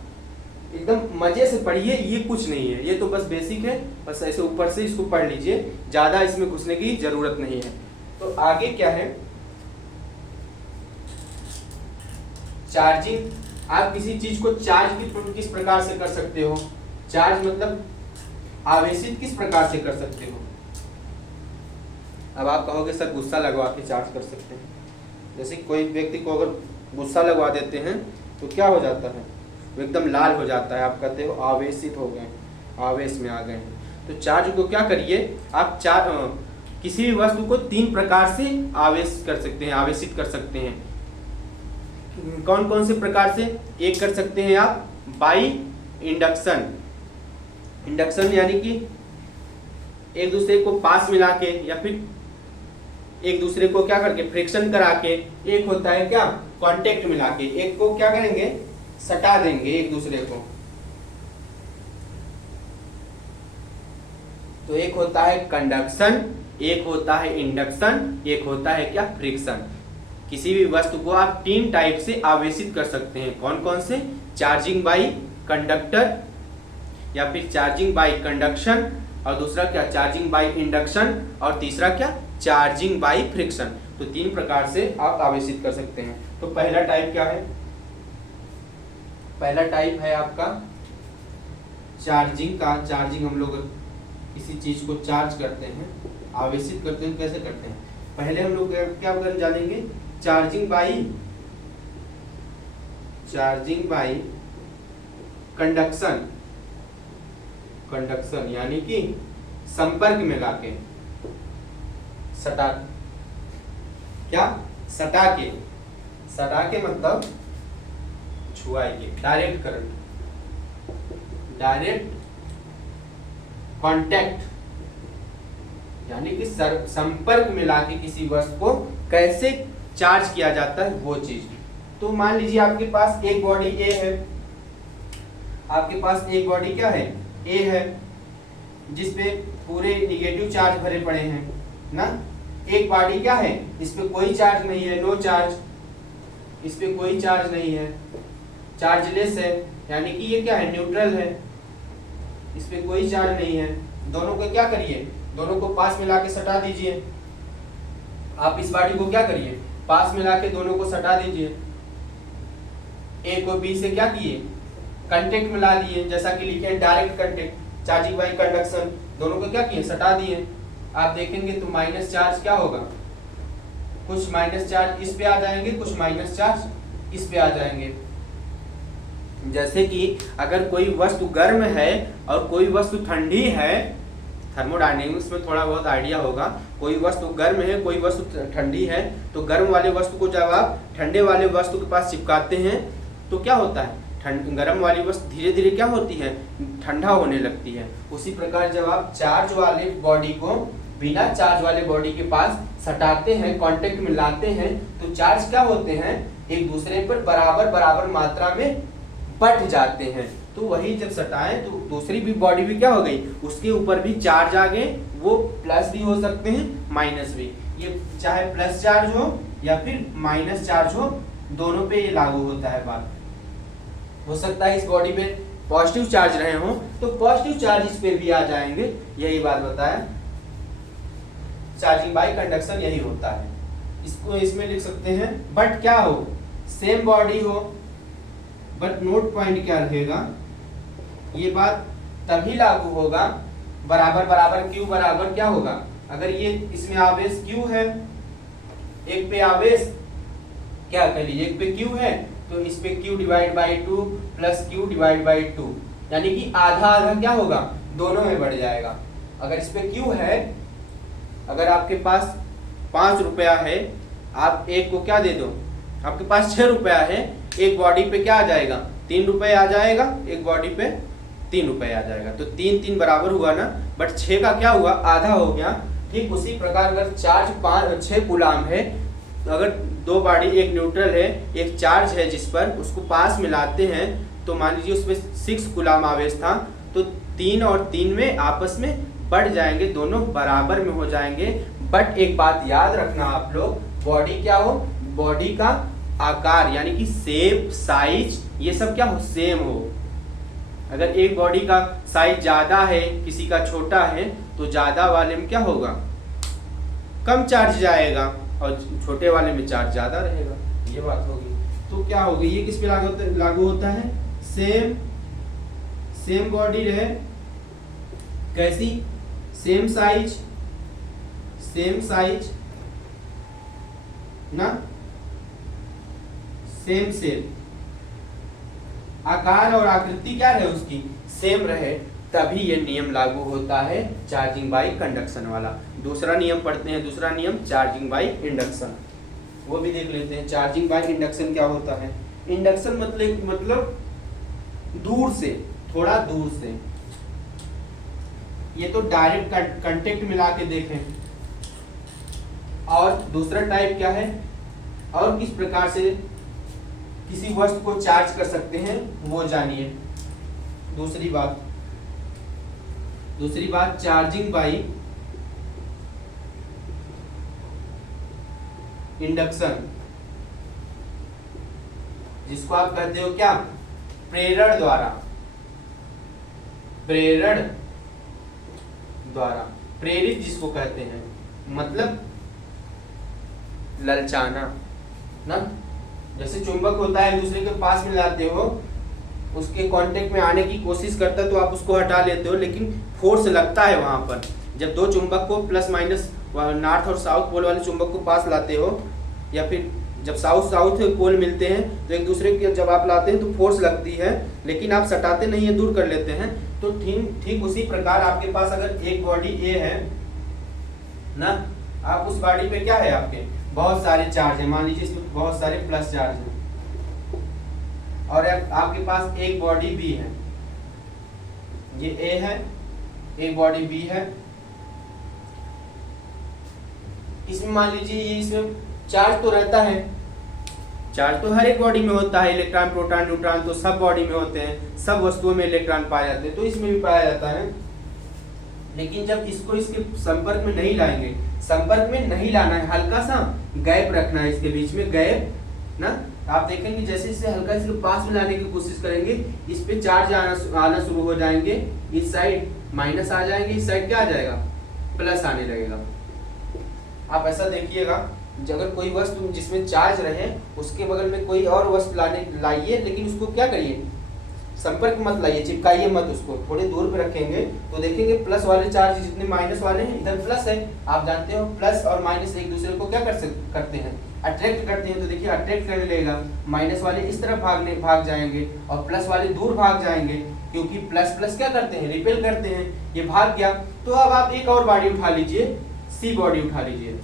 एकदम मजे से पढ़िए, ये कुछ नहीं है, ये तो बस बेसिक है, बस ऐसे ऊपर से इसको पढ़ लीजिए, ज्यादा इसमें घुसने की जरूरत नहीं है। तो आगे क्या है, चार्जिंग। आप किसी चीज को चार्ज किस प्रकार से कर सकते हो, चार्ज मतलब आवेशित किस प्रकार से कर सकते हो। अब आप कहोगे सर गुस्सा लगवा के चार्ज कर सकते हैं, जैसे कोई व्यक्ति को अगर गुस्सा लगवा देते हैं तो क्या हो जाता है, वो एकदम लाल हो जाता है, आप कहते हो आवेशित हो गए, आवेश में आ गए हैं। तो चार्ज को क्या करिए आप, किसी भी वस्तु को 3 प्रकार से आवेश कर सकते हैं, आवेशित कर सकते हैं। कौन कौन से प्रकार से, एक कर सकते हैं आप बाई इंडक्शन। इंडक्शन यानी कि एक दूसरे को पास मिला के या फिर एक दूसरे को क्या करके फ्रिक्शन करा के। एक होता है क्या कांटेक्ट मिला के, एक को क्या करेंगे सटा देंगे एक दूसरे को। तो एक होता है कंडक्शन, एक होता है इंडक्शन, एक होता है क्या फ्रिक्शन। किसी भी वस्तु को आप 3 टाइप से आवेशित कर सकते हैं। कौन कौन से, चार्जिंग बाई कंडक्टर या फिर चार्जिंग बाई कंडक्शन, और दूसरा क्या चार्जिंग बाई इंडक्शन, और तीसरा क्या चार्जिंग बाई फ्रिक्शन। तो 3 प्रकार से आप आवेशित कर सकते हैं। तो पहला टाइप क्या है, पहला टाइप है आपका चार्जिंग का। चार्जिंग हम लोग किसी चीज को चार्ज करते हैं, आवेशित करते हैं, कैसे करते हैं। पहले हम लोग क्या जानेंगे, चार्जिंग बाई कंडक्शन। कंडक्शन यानी कि संपर्क में लाके, सटा, क्या सटा के, सटा के मतलब छुआएंगे, डायरेक्ट करंट, डायरेक्ट कांटेक्ट यानी कि संपर्क में लाके किसी वस्तु को कैसे चार्ज किया जाता है वो चीज। तो मान लीजिए आपके पास एक बॉडी ए है, आपके पास एक बॉडी क्या है ए है, जिसपे पूरे निगेटिव चार्ज भरे पड़े हैं ना। एक बॉडी क्या है, इस पे कोई चार्ज नहीं है, नो चार्ज, इस पे कोई चार्ज नहीं है, चार्जलेस है, यानी कि ये क्या है न्यूट्रल है, इस पे कोई चार्ज नहीं है। दोनों को क्या करिए, दोनों को पास मिला के सटा दीजिए। आप इस बॉडी को क्या करिए, पास मिला के दोनों को सटा दीजिए। ए को बी से क्या किए, कांटेक्ट मिला दिए, जैसा कि लिखे direct contact, charging by conduction. दोनों को क्या किए, सटा दिए। आप देखेंगे तो माइनस चार्ज क्या होगा, कुछ माइनस चार्ज इस पे आ जाएंगे, कुछ माइनस चार्ज इस पे आ जाएंगे। जैसे कि अगर कोई वस्तु गर्म है और कोई वस्तु ठंडी है, थर्मोडायनेमिक्स में थोड़ा बहुत आइडिया होगा, कोई वस्तु गर्म है कोई वस्तु ठंडी है, तो गर्म वाले वस्तु को जब आप ठंडे वाले वस्तु के पास चिपकाते हैं तो क्या होता है, गर्म वाली वस्तु धीरे धीरे क्या होती है, ठंडा होने लगती है। उसी प्रकार जब आप चार्ज वाले बॉडी को बिना चार्ज वाले बॉडी के पास सटाते हैं, कांटेक्ट में लाते हैं, तो चार्ज क्या होते हैं, एक दूसरे पर बराबर बराबर मात्रा में बट जाते हैं। तो वही जब सटाएं तो दूसरी भी बॉडी भी क्या हो गई, उसके ऊपर भी चार्ज आ गए, वो प्लस भी हो सकते हैं माइनस भी। ये चाहे प्लस चार्ज हो या फिर माइनस चार्ज हो, दोनों पे ये लागू होता है बात। हो सकता है इस बॉडी पे पॉजिटिव चार्ज रहे हो तो पॉजिटिव चार्ज इस पे भी आ जाएंगे, यही बात बताया। चार्जिंग बाय कंडक्शन यही होता है। इसको इसमें लिख सकते हैं, बट क्या हो, सेम बॉडी हो, बट नोट पॉइंट क्या रहेगा, ये बात तभी लागू होगा, बराबर बराबर क्यू बराबर क्या होगा, अगर ये इसमें आवेश क्यू है, एक पे आवेश क्या कह लीजिए, एक पे क्यू है तो इस पे q divide by 2 plus q divide by 2, यानी कि आधा आधा क्या होगा, दोनों में बढ़ जाएगा। अगर इस पे q है, अगर आपके पास 5 रुपया है, आप एक को क्या दे दो, आपके पास 6 रुपया है, एक बॉडी पे क्या आ जाएगा, 3 रुपए आ जाएगा, एक बॉडी पे 3 रुपए आ जाएगा, तो 3 3 बराबर हुआ ना, बट 6 का क्या हुआ, आधा हो गया। ठीक उसी प्रकार अगर चार्ज 6 कूलाम है, तो अगर दो बॉडी, एक न्यूट्रल है एक चार्ज है जिस पर, उसको पास मिलाते हैं तो मान लीजिए उसमें 6 कूलाम आवेश था, तो 3 और 3 में आपस में बढ़ जाएंगे, दोनों बराबर में हो जाएंगे। बट एक बात याद रखना आप लोग, बॉडी क्या हो, बॉडी का आकार यानी कि शेप, साइज, ये सब क्या हो, सेम हो। अगर एक बॉडी का साइज ज्यादा है, किसी का छोटा है, तो ज्यादा वाले में क्या होगा, कम चार्ज जाएगा, और छोटे वाले में चार्ज ज्यादा रहेगा। ये बात होगी। तो क्या होगी, ये किस पे लागू होता है, सेम बॉडी रहे, कैसी, सेम साइज ना, सेम शेप, आकार और आकृति क्या रहे उसकी, सेम रहे, तभी ये नियम लागू होता है चार्जिंग बाय कंडक्शन वाला। दूसरा नियम पढ़ते हैं, दूसरा नियम चार्जिंग बाय इंडक्शन, वो भी देख लेते हैं। चार्जिंग बाय इंडक्शन क्या होता है, इंडक्शन मतलब दूर से, थोड़ा दूर से। ये तो डायरेक्ट कांटेक्ट मिला के देखें। और दूसरा टाइप क्या है, और किस प्रकार से किसी वस्तु को चार्ज कर सकते हैं वो जानिए। दूसरी बात चार्जिंग बाय इंडक्शन, जिसको आप कहते हो क्या, प्रेरण द्वारा, प्रेरित जिसको कहते हैं, मतलब ललचाना ना। जैसे चुंबक होता है, दूसरे के पास में लाते हो, उसके कांटेक्ट में आने की कोशिश करता है तो आप उसको हटा लेते हो, लेकिन फोर्स लगता है वहां पर। जब दो चुंबक को प्लस माइनस नॉर्थ और साउथ पोल वाले चुंबक को पास लाते हो, या फिर जब साउथ पोल मिलते हैं तो एक दूसरे के जब आप लाते हैं तो फोर्स लगती है, लेकिन आप सटाते नहीं है, दूर कर लेते हैं। तो ठीक उसी प्रकार आपके पास अगर एक बॉडी ए है ना, आप उस बॉडी पे क्या है, आपके बहुत सारे चार्ज है, मान लीजिए इसमें बहुत सारे प्लस चार्ज है, और आपके पास एक बॉडी बी है, ये ए है, एक बॉडी बी है, इसमें मान लीजिए ये इसमें चार्ज तो रहता है, चार्ज तो हर एक बॉडी में होता है, इलेक्ट्रॉन, प्रोटॉन, न्यूट्रॉन तो सब बॉडी में होते हैं, सब वस्तुओं में इलेक्ट्रॉन पाए जाते हैं, तो इसमें भी पाया जाता है। लेकिन जब इसको इसके संपर्क में नहीं लाएंगे, संपर्क में नहीं लाना है, हल्का सा गैप रखना है इसके बीच में, गैप ना। आप देखेंगे जैसे इसे हल्का इसके पास में लाने की कोशिश करेंगे, इस पे चार्ज आना शुरू हो जाएंगे, इस साइड माइनस आ जाएंगे, इस साइड क्या आ जाएगा, प्लस आने लगेगा। आप ऐसा देखिएगा, अगर कोई वस्तु जिसमें चार्ज रहे उसके बगल में कोई और वस्तु लाइए, लेकिन उसको क्या करिए, संपर्क मत लाइए, चिपकाइए मत उसको, थोड़े दूर पे रखेंगे तो देखेंगे प्लस वाले चार्ज जितने माइनस वाले हैं, इधर प्लस है। आप जानते हो प्लस और माइनस एक दूसरे को क्या करते हैं, अट्रैक्ट करते हैं। तो देखिए अट्रैक्ट करने लगेगा, माइनस वाले इस तरफ भाग जाएंगे और प्लस वाले दूर भाग जाएंगे, क्योंकि प्लस प्लस क्या करते हैं, रिपेल करते हैं। ये भाग गया, तो अब आप एक और बॉडी उठा लीजिए, सी बॉडी उठा लीजिए।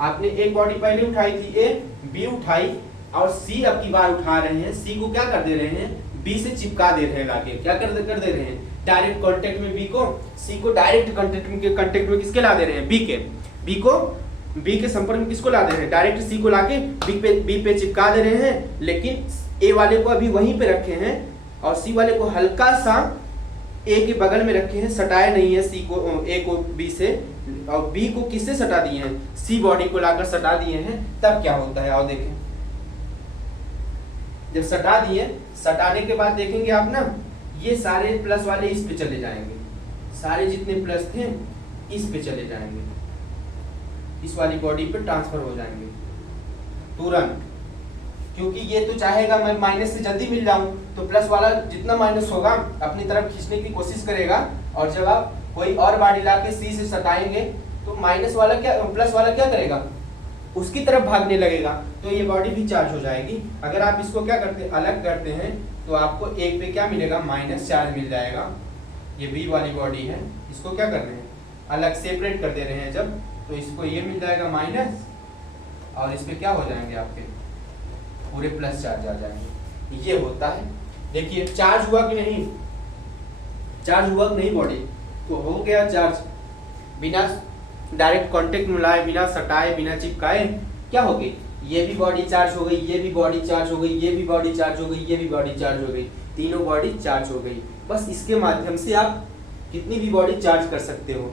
आपने एक बॉडी पहले उठाई थी ए, बी उठाई, और सी अब की बार उठा रहे हैं। सी को क्या कर दे रहे हैं, बी से चिपका दे रहे हैं, लाके क्या कर दे रहे हैं, डायरेक्ट कांटेक्ट में बी को, सी को डायरेक्ट कांटेक्ट में किसके ला दे रहे हैं, बी के संपर्क में किसको ला दे रहे हैं, डायरेक्ट सी को लाके बी पे चिपका दे रहे हैं। लेकिन ए वाले को अभी वहीं पे रखे हैं और सी वाले को हल्का सा ए के बगल में रखे हैं, सटाए नहीं है सी को, ए को बी से, और बी को किससे सटा दिए हैं, सी बॉडी को लाकर सटा दिए हैं। तब क्या होता है, आओ देखें। जब सटा दिए, सटाने के बाद देखेंगे आप ना, ये सारे प्लस वाले इस पे चले जाएंगे, सारे जितने प्लस थे इस पे चले जाएंगे, इस वाली बॉडी पे ट्रांसफर हो जाएंगे तुरंत, क्योंकि ये तो चाहेगा मैं माइनस से जल्दी मिल जाऊं, तो प्लस वाला जितना माइनस होगा अपनी तरफ खींचने की कोशिश करेगा, और जब आप कोई और बॉडी लाके सी से सटाएंगे तो माइनस वाला प्लस वाला क्या करेगा, उसकी तरफ भागने लगेगा, तो ये बॉडी भी चार्ज हो जाएगी। अगर आप इसको क्या करते हैं, अलग करते हैं, तो आपको एक पे क्या मिलेगा, माइनस चार्ज मिल जाएगा। ये बी वाली बॉडी है, इसको क्या कर रहे हैं, अलग सेपरेट कर दे रहे हैं जब, तो इसको ये मिल जाएगा माइनस, और इस पे क्या हो जाएंगे, आपके पूरे प्लस चार्ज आ जाएंगे। ये होता है। देखिए चार्ज हुआ कि नहीं, चार्ज हुआ कि नहीं बॉडी, तो हो गया चार्ज, बिना डायरेक्ट कांटेक्ट में लाए, बिना सटाए, बिना चिपकाए, क्या हो गई, ये भी बॉडी चार्ज हो गई, ये भी बॉडी चार्ज हो गई, ये भी बॉडी चार्ज हो गई, ये भी बॉडी चार्ज हो गई, तीनों बॉडी चार्ज हो गई। बस इसके माध्यम से आप कितनी भी बॉडी चार्ज कर सकते हो।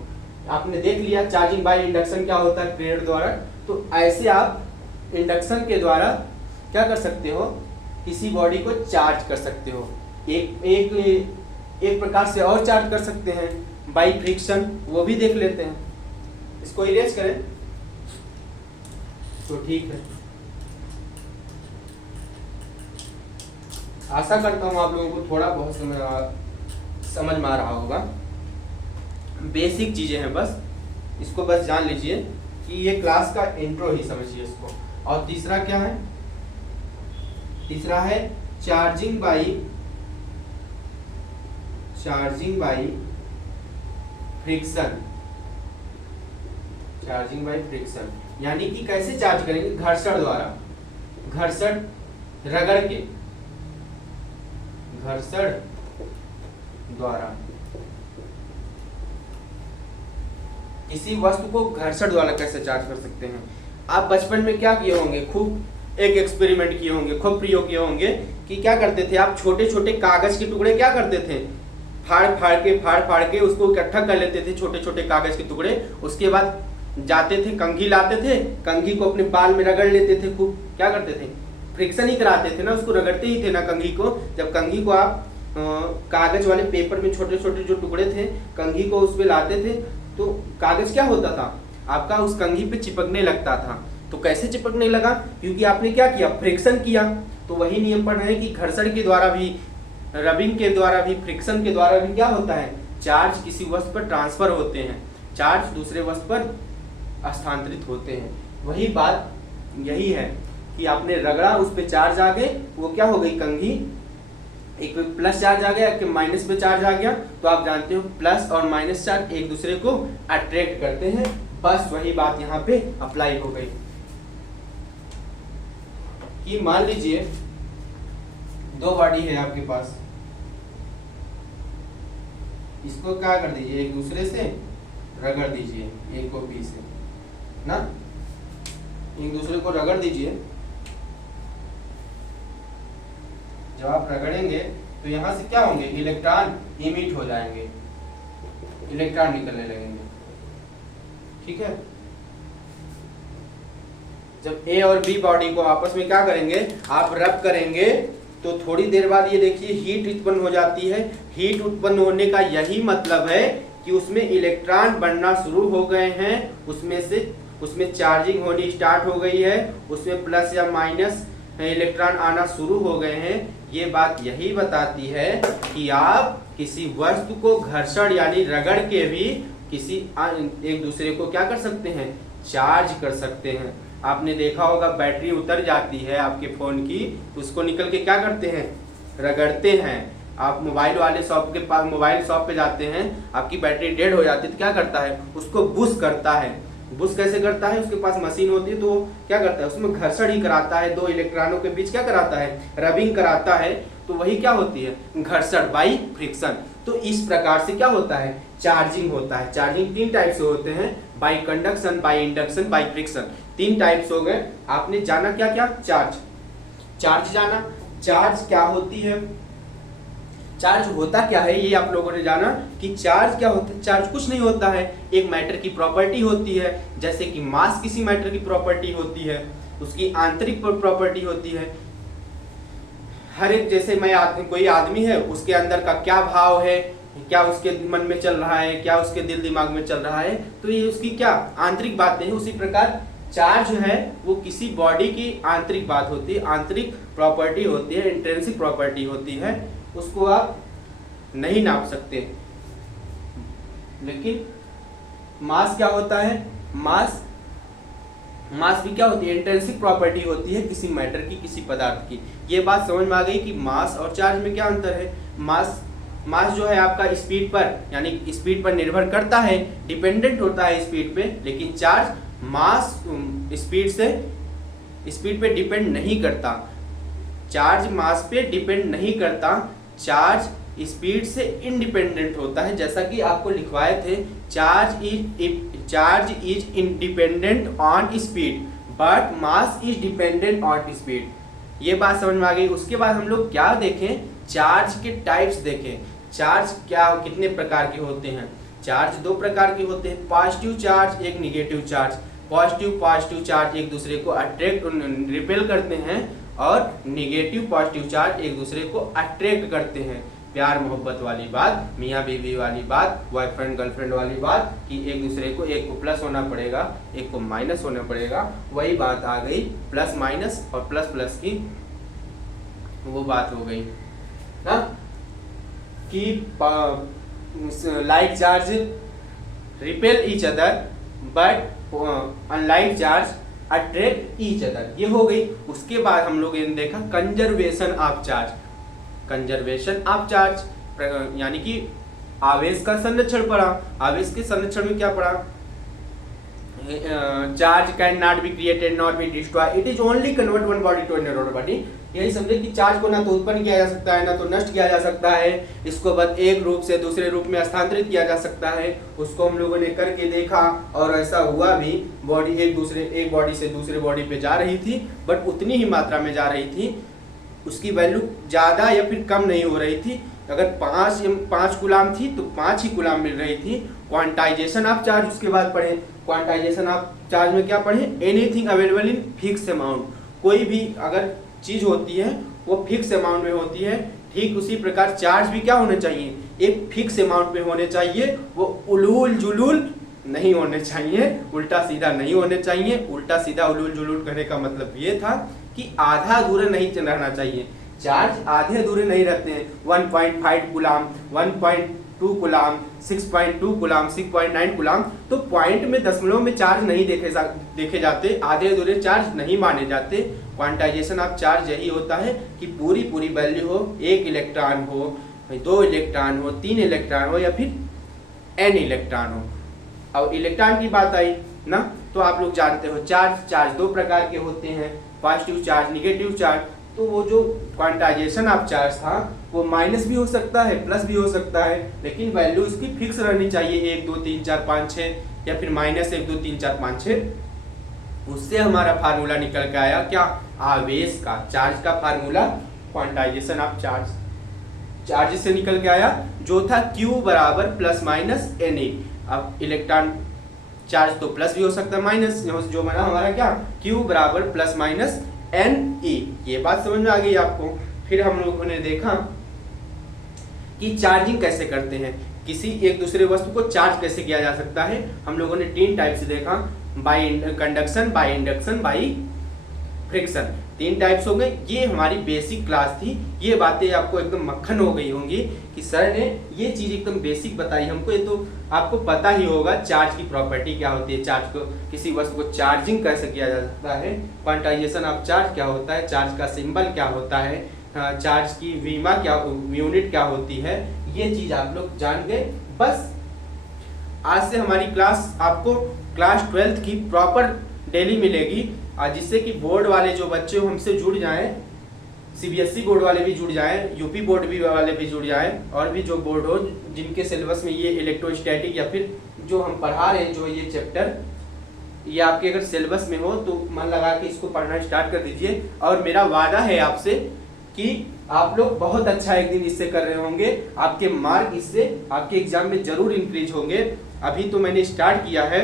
आपने देख लिया चार्जिंग बाय इंडक्शन क्या होता है, प्रेरण द्वारा। तो ऐसे आप इंडक्शन के द्वारा क्या कर सकते हो, किसी बॉडी को चार्ज कर सकते हो। एक प्रकार से और चार्ज कर सकते हैं बाई फ्रिक्शन, वो भी देख लेते हैं। इसको इरेज करें तो ठीक है। आशा करता हूँ आप लोगों को थोड़ा बहुत समझ में आ रहा होगा। बेसिक चीजें हैं, बस इसको बस जान लीजिए कि ये क्लास का इंट्रो ही समझिए इसको। और तीसरा क्या है, तीसरा है charging by friction. Charging by friction यानी कि कैसे चार्ज करेंगे, घर्षण द्वारा, घर्षण रगड़ के, घर्षण द्वारा किसी वस्तु को घर्षण द्वारा कैसे चार्ज कर सकते हैं। आप बचपन में क्या किए होंगे, खूब एक एक्सपेरिमेंट किए होंगे, खूब प्रयोग किए होंगे कि क्या करते थे आप, छोटे छोटे कागज के टुकड़े क्या करते थे, फाड़ फाड़ के उसको इकट्ठा कर लेते थे, छोटे छोटे कागज के टुकड़े। उसके बाद जाते थे, कंघी लाते थे, कंघी को अपने बाल में रगड़ लेते थे, खूब क्या करते थे, फ्रिक्शन ही कराते थे ना, उसको रगड़ते ही थे ना कंघी को। जब कंघी को आप कागज वाले पेपर में छोटे छोटे जो टुकड़े थे, कंघी को उस पे लाते थे तो कागज क्या होता था आपका, उस कंघी पे चिपकने लगता था। तो कैसे चिपकने लगा, क्योंकि आपने क्या किया, फ्रिक्शन किया। तो वही नियम पढ़ रहे हैं कि घर्षण के द्वारा भी, रबिंग के द्वारा भी, फ्रिक्शन के द्वारा भी क्या होता है, चार्ज किसी वस्तु पर ट्रांसफर होते हैं, चार्ज दूसरे वस्तु पर स्थानांतरित होते हैं। वही बात यही है कि आपने रगड़ा, उस पे चार्ज आ गए, वो क्या हो गई कंघी, एक पे प्लस चार्ज आ गया, एक माइनस पे चार्ज आ गया। तो आप जानते हो प्लस और माइनस चार्ज एक दूसरे को अट्रैक्ट करते हैं। बस वही बात यहाँ पे अप्लाई हो गई कि मान लीजिए दो बॉडी है आपके पास, इसको क्या कर दीजिए, एक दूसरे से रगड़ दीजिए, ए को बी से ना, एक दूसरे को रगड़ दीजिए। जब आप रगड़ेंगे तो यहां से क्या होंगे, इलेक्ट्रॉन इमिट हो जाएंगे, इलेक्ट्रॉन निकलने लगेंगे, ठीक है। जब ए और बी बॉडी को आपस में क्या करेंगे, आप रब करेंगे तो थोड़ी देर बाद ये देखिए हीट उत्पन्न हो जाती है। हीट उत्पन्न होने का यही मतलब है कि उसमें इलेक्ट्रॉन बनना शुरू हो गए हैं, उसमें चार्जिंग होनी स्टार्ट हो गई है, उसमें प्लस या माइनस इलेक्ट्रॉन आना शुरू हो गए हैं। ये बात यही बताती है कि आप किसी वस्तु को घर्षण यानी रगड़ के भी किसी एक दूसरे को क्या कर सकते हैं, चार्ज कर सकते हैं। आपने देखा होगा बैटरी उतर जाती है आपके फोन की, उसको निकल के क्या करते हैं, रगड़ते हैं। आप मोबाइल वाले शॉप के पास, मोबाइल शॉप पे जाते हैं, आपकी बैटरी डेड हो जाती है तो क्या करता है, उसको बुश करता है। बुश कैसे करता है, उसके पास मशीन होती है तो क्या करता है, उसमें घर्षण ही कराता है, दो इलेक्ट्रॉनों के बीच क्या कराता है, रबिंग कराता है। तो वही क्या होती है, घर्षण बाई फ्रिक्शन। तो इस प्रकार से क्या होता है, चार्जिंग होता है। चार्जिंग तीन टाइप से होते हैं, by conduction, by induction, by friction. तीन टाइप्स हो गए। आपने जाना क्या क्या, चार्ज जाना, चार्ज क्या होती है, चार्ज होता क्या है, ये आप लोगों ने जाना कि चार्ज क्या होता है। चार्ज कुछ नहीं होता है, एक मैटर की प्रॉपर्टी होती है। जैसे कि मास किसी मैटर की प्रॉपर्टी होती है, उसकी आंतरिक प्रॉपर्टी होती है। हर एक, जैसे कोई आदमी है, उसके अंदर का क्या भाव है, क्या उसके मन में चल रहा है, क्या उसके दिल दिमाग में चल रहा है, तो ये उसकी क्या आंतरिक बातें हैं। उसी प्रकार चार्ज है वो किसी बॉडी की आंतरिक बात होती है, आंतरिक प्रॉपर्टी होती है, इंट्रिंसिक प्रॉपर्टी होती है। उसको आप नहीं नाप सकते। लेकिन मास क्या होता है, मास भी क्या होती है, इंट्रिंसिक प्रॉपर्टी होती है किसी मैटर की, किसी पदार्थ की। ये बात समझ में आ गई कि मास और चार्ज में क्या अंतर है। मास जो है आपका स्पीड पर, यानी स्पीड पर निर्भर करता है, डिपेंडेंट होता है स्पीड पे। लेकिन चार्ज मास स्पीड पे डिपेंड नहीं करता। चार्ज मास पे डिपेंड नहीं करता, चार्ज स्पीड से इंडिपेंडेंट होता है। जैसा कि आपको लिखवाए थे, charge is independent on speed but mass is dependent on speed. ये बात समझ में आ गई। उसके बाद हम लोग क्या देखें, चार्ज के टाइप्स देखें। चार्ज क्या कितने प्रकार के होते हैं। चार्ज दो प्रकार के होते हैं, पॉजिटिव चार्ज, एक निगेटिव चार्ज। पॉजिटिव चार्ज एक दूसरे को अट्रैक्ट रिपेल करते हैं और निगेटिव पॉजिटिव चार्ज एक दूसरे को अट्रैक्ट करते हैं। प्यार मोहब्बत वाली बात, मियाँ बीवी वाली बात, बॉयफ्रेंड गर्लफ्रेंड वाली बात कि एक दूसरे को, एक को प्लस होना पड़ेगा एक को माइनस होना पड़ेगा, वही बात आ गई प्लस माइनस और प्लस प्लस की वो बात हो गई ना कि like charge repel each other but unlike charge attract each other, ये हो गई। उसके बाद हम लोग ने देखा conservation of charge. Conservation of charge यानी कि आवेश का संरक्षण पढ़ा। आवेश के संरक्षण में क्या पढ़ा? Charge can not be created not be destroy, it is only convert one body to another body. यही समझे कि चार्ज को ना तो उत्पन्न किया जा सकता है ना तो नष्ट किया जा सकता है, इसको बस एक रूप से दूसरे रूप में स्थानांतरित किया जा सकता है। उसको हम लोगों ने करके देखा और ऐसा हुआ भी। बॉडी एक बॉडी से दूसरे बॉडी पे जा रही थी बट उतनी ही मात्रा में जा रही थी, उसकी वैल्यू ज़्यादा या फिर कम नहीं हो रही थी। अगर 5 कूलाम थी तो 5 ही कूलाम मिल रही थी। क्वांटाइजेशन ऑफ चार्ज उसके बाद पढ़े। क्वांटाइजेशन ऑफ चार्ज में क्या पढ़े? Anything available in fix amount. कोई भी अगर चीज होती है वो फिक्स अमाउंट में होती है, ठीक उसी प्रकार चार्ज भी क्या होने चाहिए? एक फिक्स अमाउंट में होने चाहिए। वो उलूल जुलूल नहीं होने चाहिए, उल्टा सीधा नहीं होने चाहिए। उल्टा सीधा उलूल जुलूल कहने का मतलब ये था कि आधा अधूरा नहीं रहना चाहिए। चार्ज आधे अधूरे नहीं रहते हैं। 1.5 कूलाम, 1.2 कूलाम, 6.2 कूलाम, 6.9 कूलाम, तो पॉइंट में दशमलव में चार्ज नहीं देखे जाते, आधे अधूरे चार्ज नहीं माने जाते। क्वांटाइजेशन ऑफ चार्ज यही होता है कि पूरी वैल्यू हो, 1 इलेक्ट्रॉन हो, 2 इलेक्ट्रॉन हो, 3 इलेक्ट्रॉन हो या फिर n इलेक्ट्रॉन हो। अब इलेक्ट्रॉन की बात आई ना, तो आप लोग जानते हो चार्ज 2 प्रकार के होते हैं, पॉजिटिव चार्ज, निगेटिव चार्ज। तो वो जो क्वांटाइजेशन ऑफ चार्ज था वो माइनस भी हो सकता है प्लस भी हो सकता है, लेकिन वैल्यू इसकी फिक्स रहनी चाहिए 1 2 3 4 5 6 या फिर -1 2 3 4 5 6। उससे हमारा फार्मूला निकल के आया क्या? आवेश का, चार्ज का फार्मूला क्वांटाइजेशन ऑफ चार्ज से निकल के आया जो था Q बराबर प्लस माइनस Na। अब इलेक्ट्रॉन चार्ज तो प्लस भी हो सकता है माइनस, जो बना हमारा क्या? Q बराबर प्लस माइनस Ne। ये बात समझ में आ गई आपको। फिर हम लोगों ने देखा कि चार्जिंग कैसे करते हैं, किसी एक दूसरे वस्तु को चार्ज कैसे किया जा सकता है। हम लोगों ने 3 टाइप से देखा, by conduction, by induction, by friction. 3 types हो गए। ये हमारी बेसिक क्लास थी। ये बातें आपको एकदम मक्खन हो गई होंगी कि सर ने ये चीज़ एकदम बेसिक बताई हमको। ये तो आपको पता ही होगा चार्ज की प्रॉपर्टी क्या होती है, चार्ज को, किसी वस्तु को चार्जिंग कैसे किया जा सकता है, क्वांटाइजेशन ऑफ चार्ज क्या होता है, चार्ज का सिंबल क्या होता है, चार्ज की वीमा क्या, यूनिट क्या होती है, ये चीज़ आप लोग जान गए। बस आज से हमारी क्लास आपको क्लास 12th की प्रॉपर डेली मिलेगी, जिससे कि बोर्ड वाले जो बच्चे हो हमसे जुड़ जाएं, CBSE बोर्ड वाले भी जुड़ जाएं, यूपी बोर्ड भी वाले भी जुड़ जाएं, और भी जो बोर्ड हो जिनके सिलेबस में ये इलेक्ट्रोस्टैटिक या फिर जो हम पढ़ा रहे हैं जो ये चैप्टर, ये आपके अगर सिलेबस में हो तो मन लगा के इसको पढ़ना स्टार्ट कर दीजिए। और मेरा वादा है आपसे कि आप लोग बहुत अच्छा एक दिन इससे कर रहे होंगे, आपके मार्क इससे आपके एग्जाम में जरूर इंक्रीज होंगे। अभी तो मैंने स्टार्ट किया है,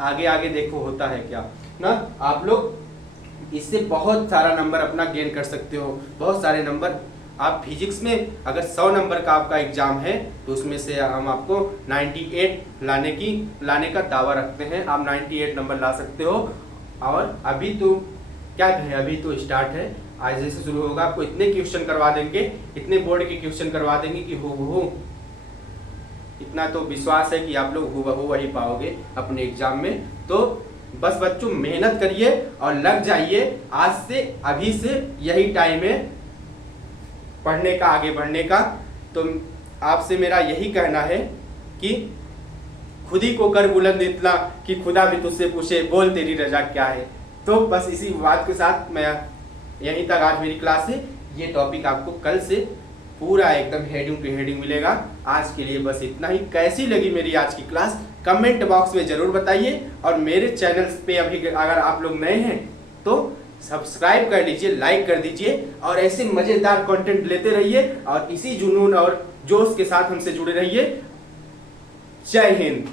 आगे आगे देखो होता है क्या ना। आप लोग इससे बहुत सारा नंबर अपना गेन कर सकते हो, बहुत सारे नंबर। आप फिजिक्स में अगर 100 नंबर का आपका एग्जाम है तो उसमें से हम आपको 98 लाने का दावा रखते हैं। आप 98 नंबर ला सकते हो। और अभी तो क्या कहें, अभी तो स्टार्ट है, आज जैसे शुरू होगा आपको इतने क्वेश्चन करवा देंगे, इतने बोर्ड के क्वेश्चन करवा देंगे कि हूबहू, इतना तो विश्वास है कि आप लोग हूबहू वही पाओगे अपने एग्जाम में। तो बस बच्चों मेहनत करिए और लग जाइए। आज से, अभी से यही टाइम है पढ़ने का, आगे बढ़ने का। तो आपसे मेरा यही कहना है कि खुद ही को कर बुलंद इतना कि खुदा भी तुझसे पूछे बोल तेरी रजा क्या है। तो बस इसी बात के साथ मैं यहीं तक आज मेरी क्लास है। ये टॉपिक आपको कल से पूरा एकदम हेडिंग टू हेडिंग मिलेगा। आज के लिए बस इतना ही। कैसी लगी मेरी आज की क्लास कमेंट बॉक्स में जरूर बताइए। और मेरे चैनल पे अभी अगर आप लोग नए हैं तो सब्सक्राइब कर लीजिए, लाइक कर दीजिए और ऐसे मजेदार कंटेंट लेते रहिए और इसी जुनून और जोश के साथ हमसे जुड़े रहिए। जय हिंद।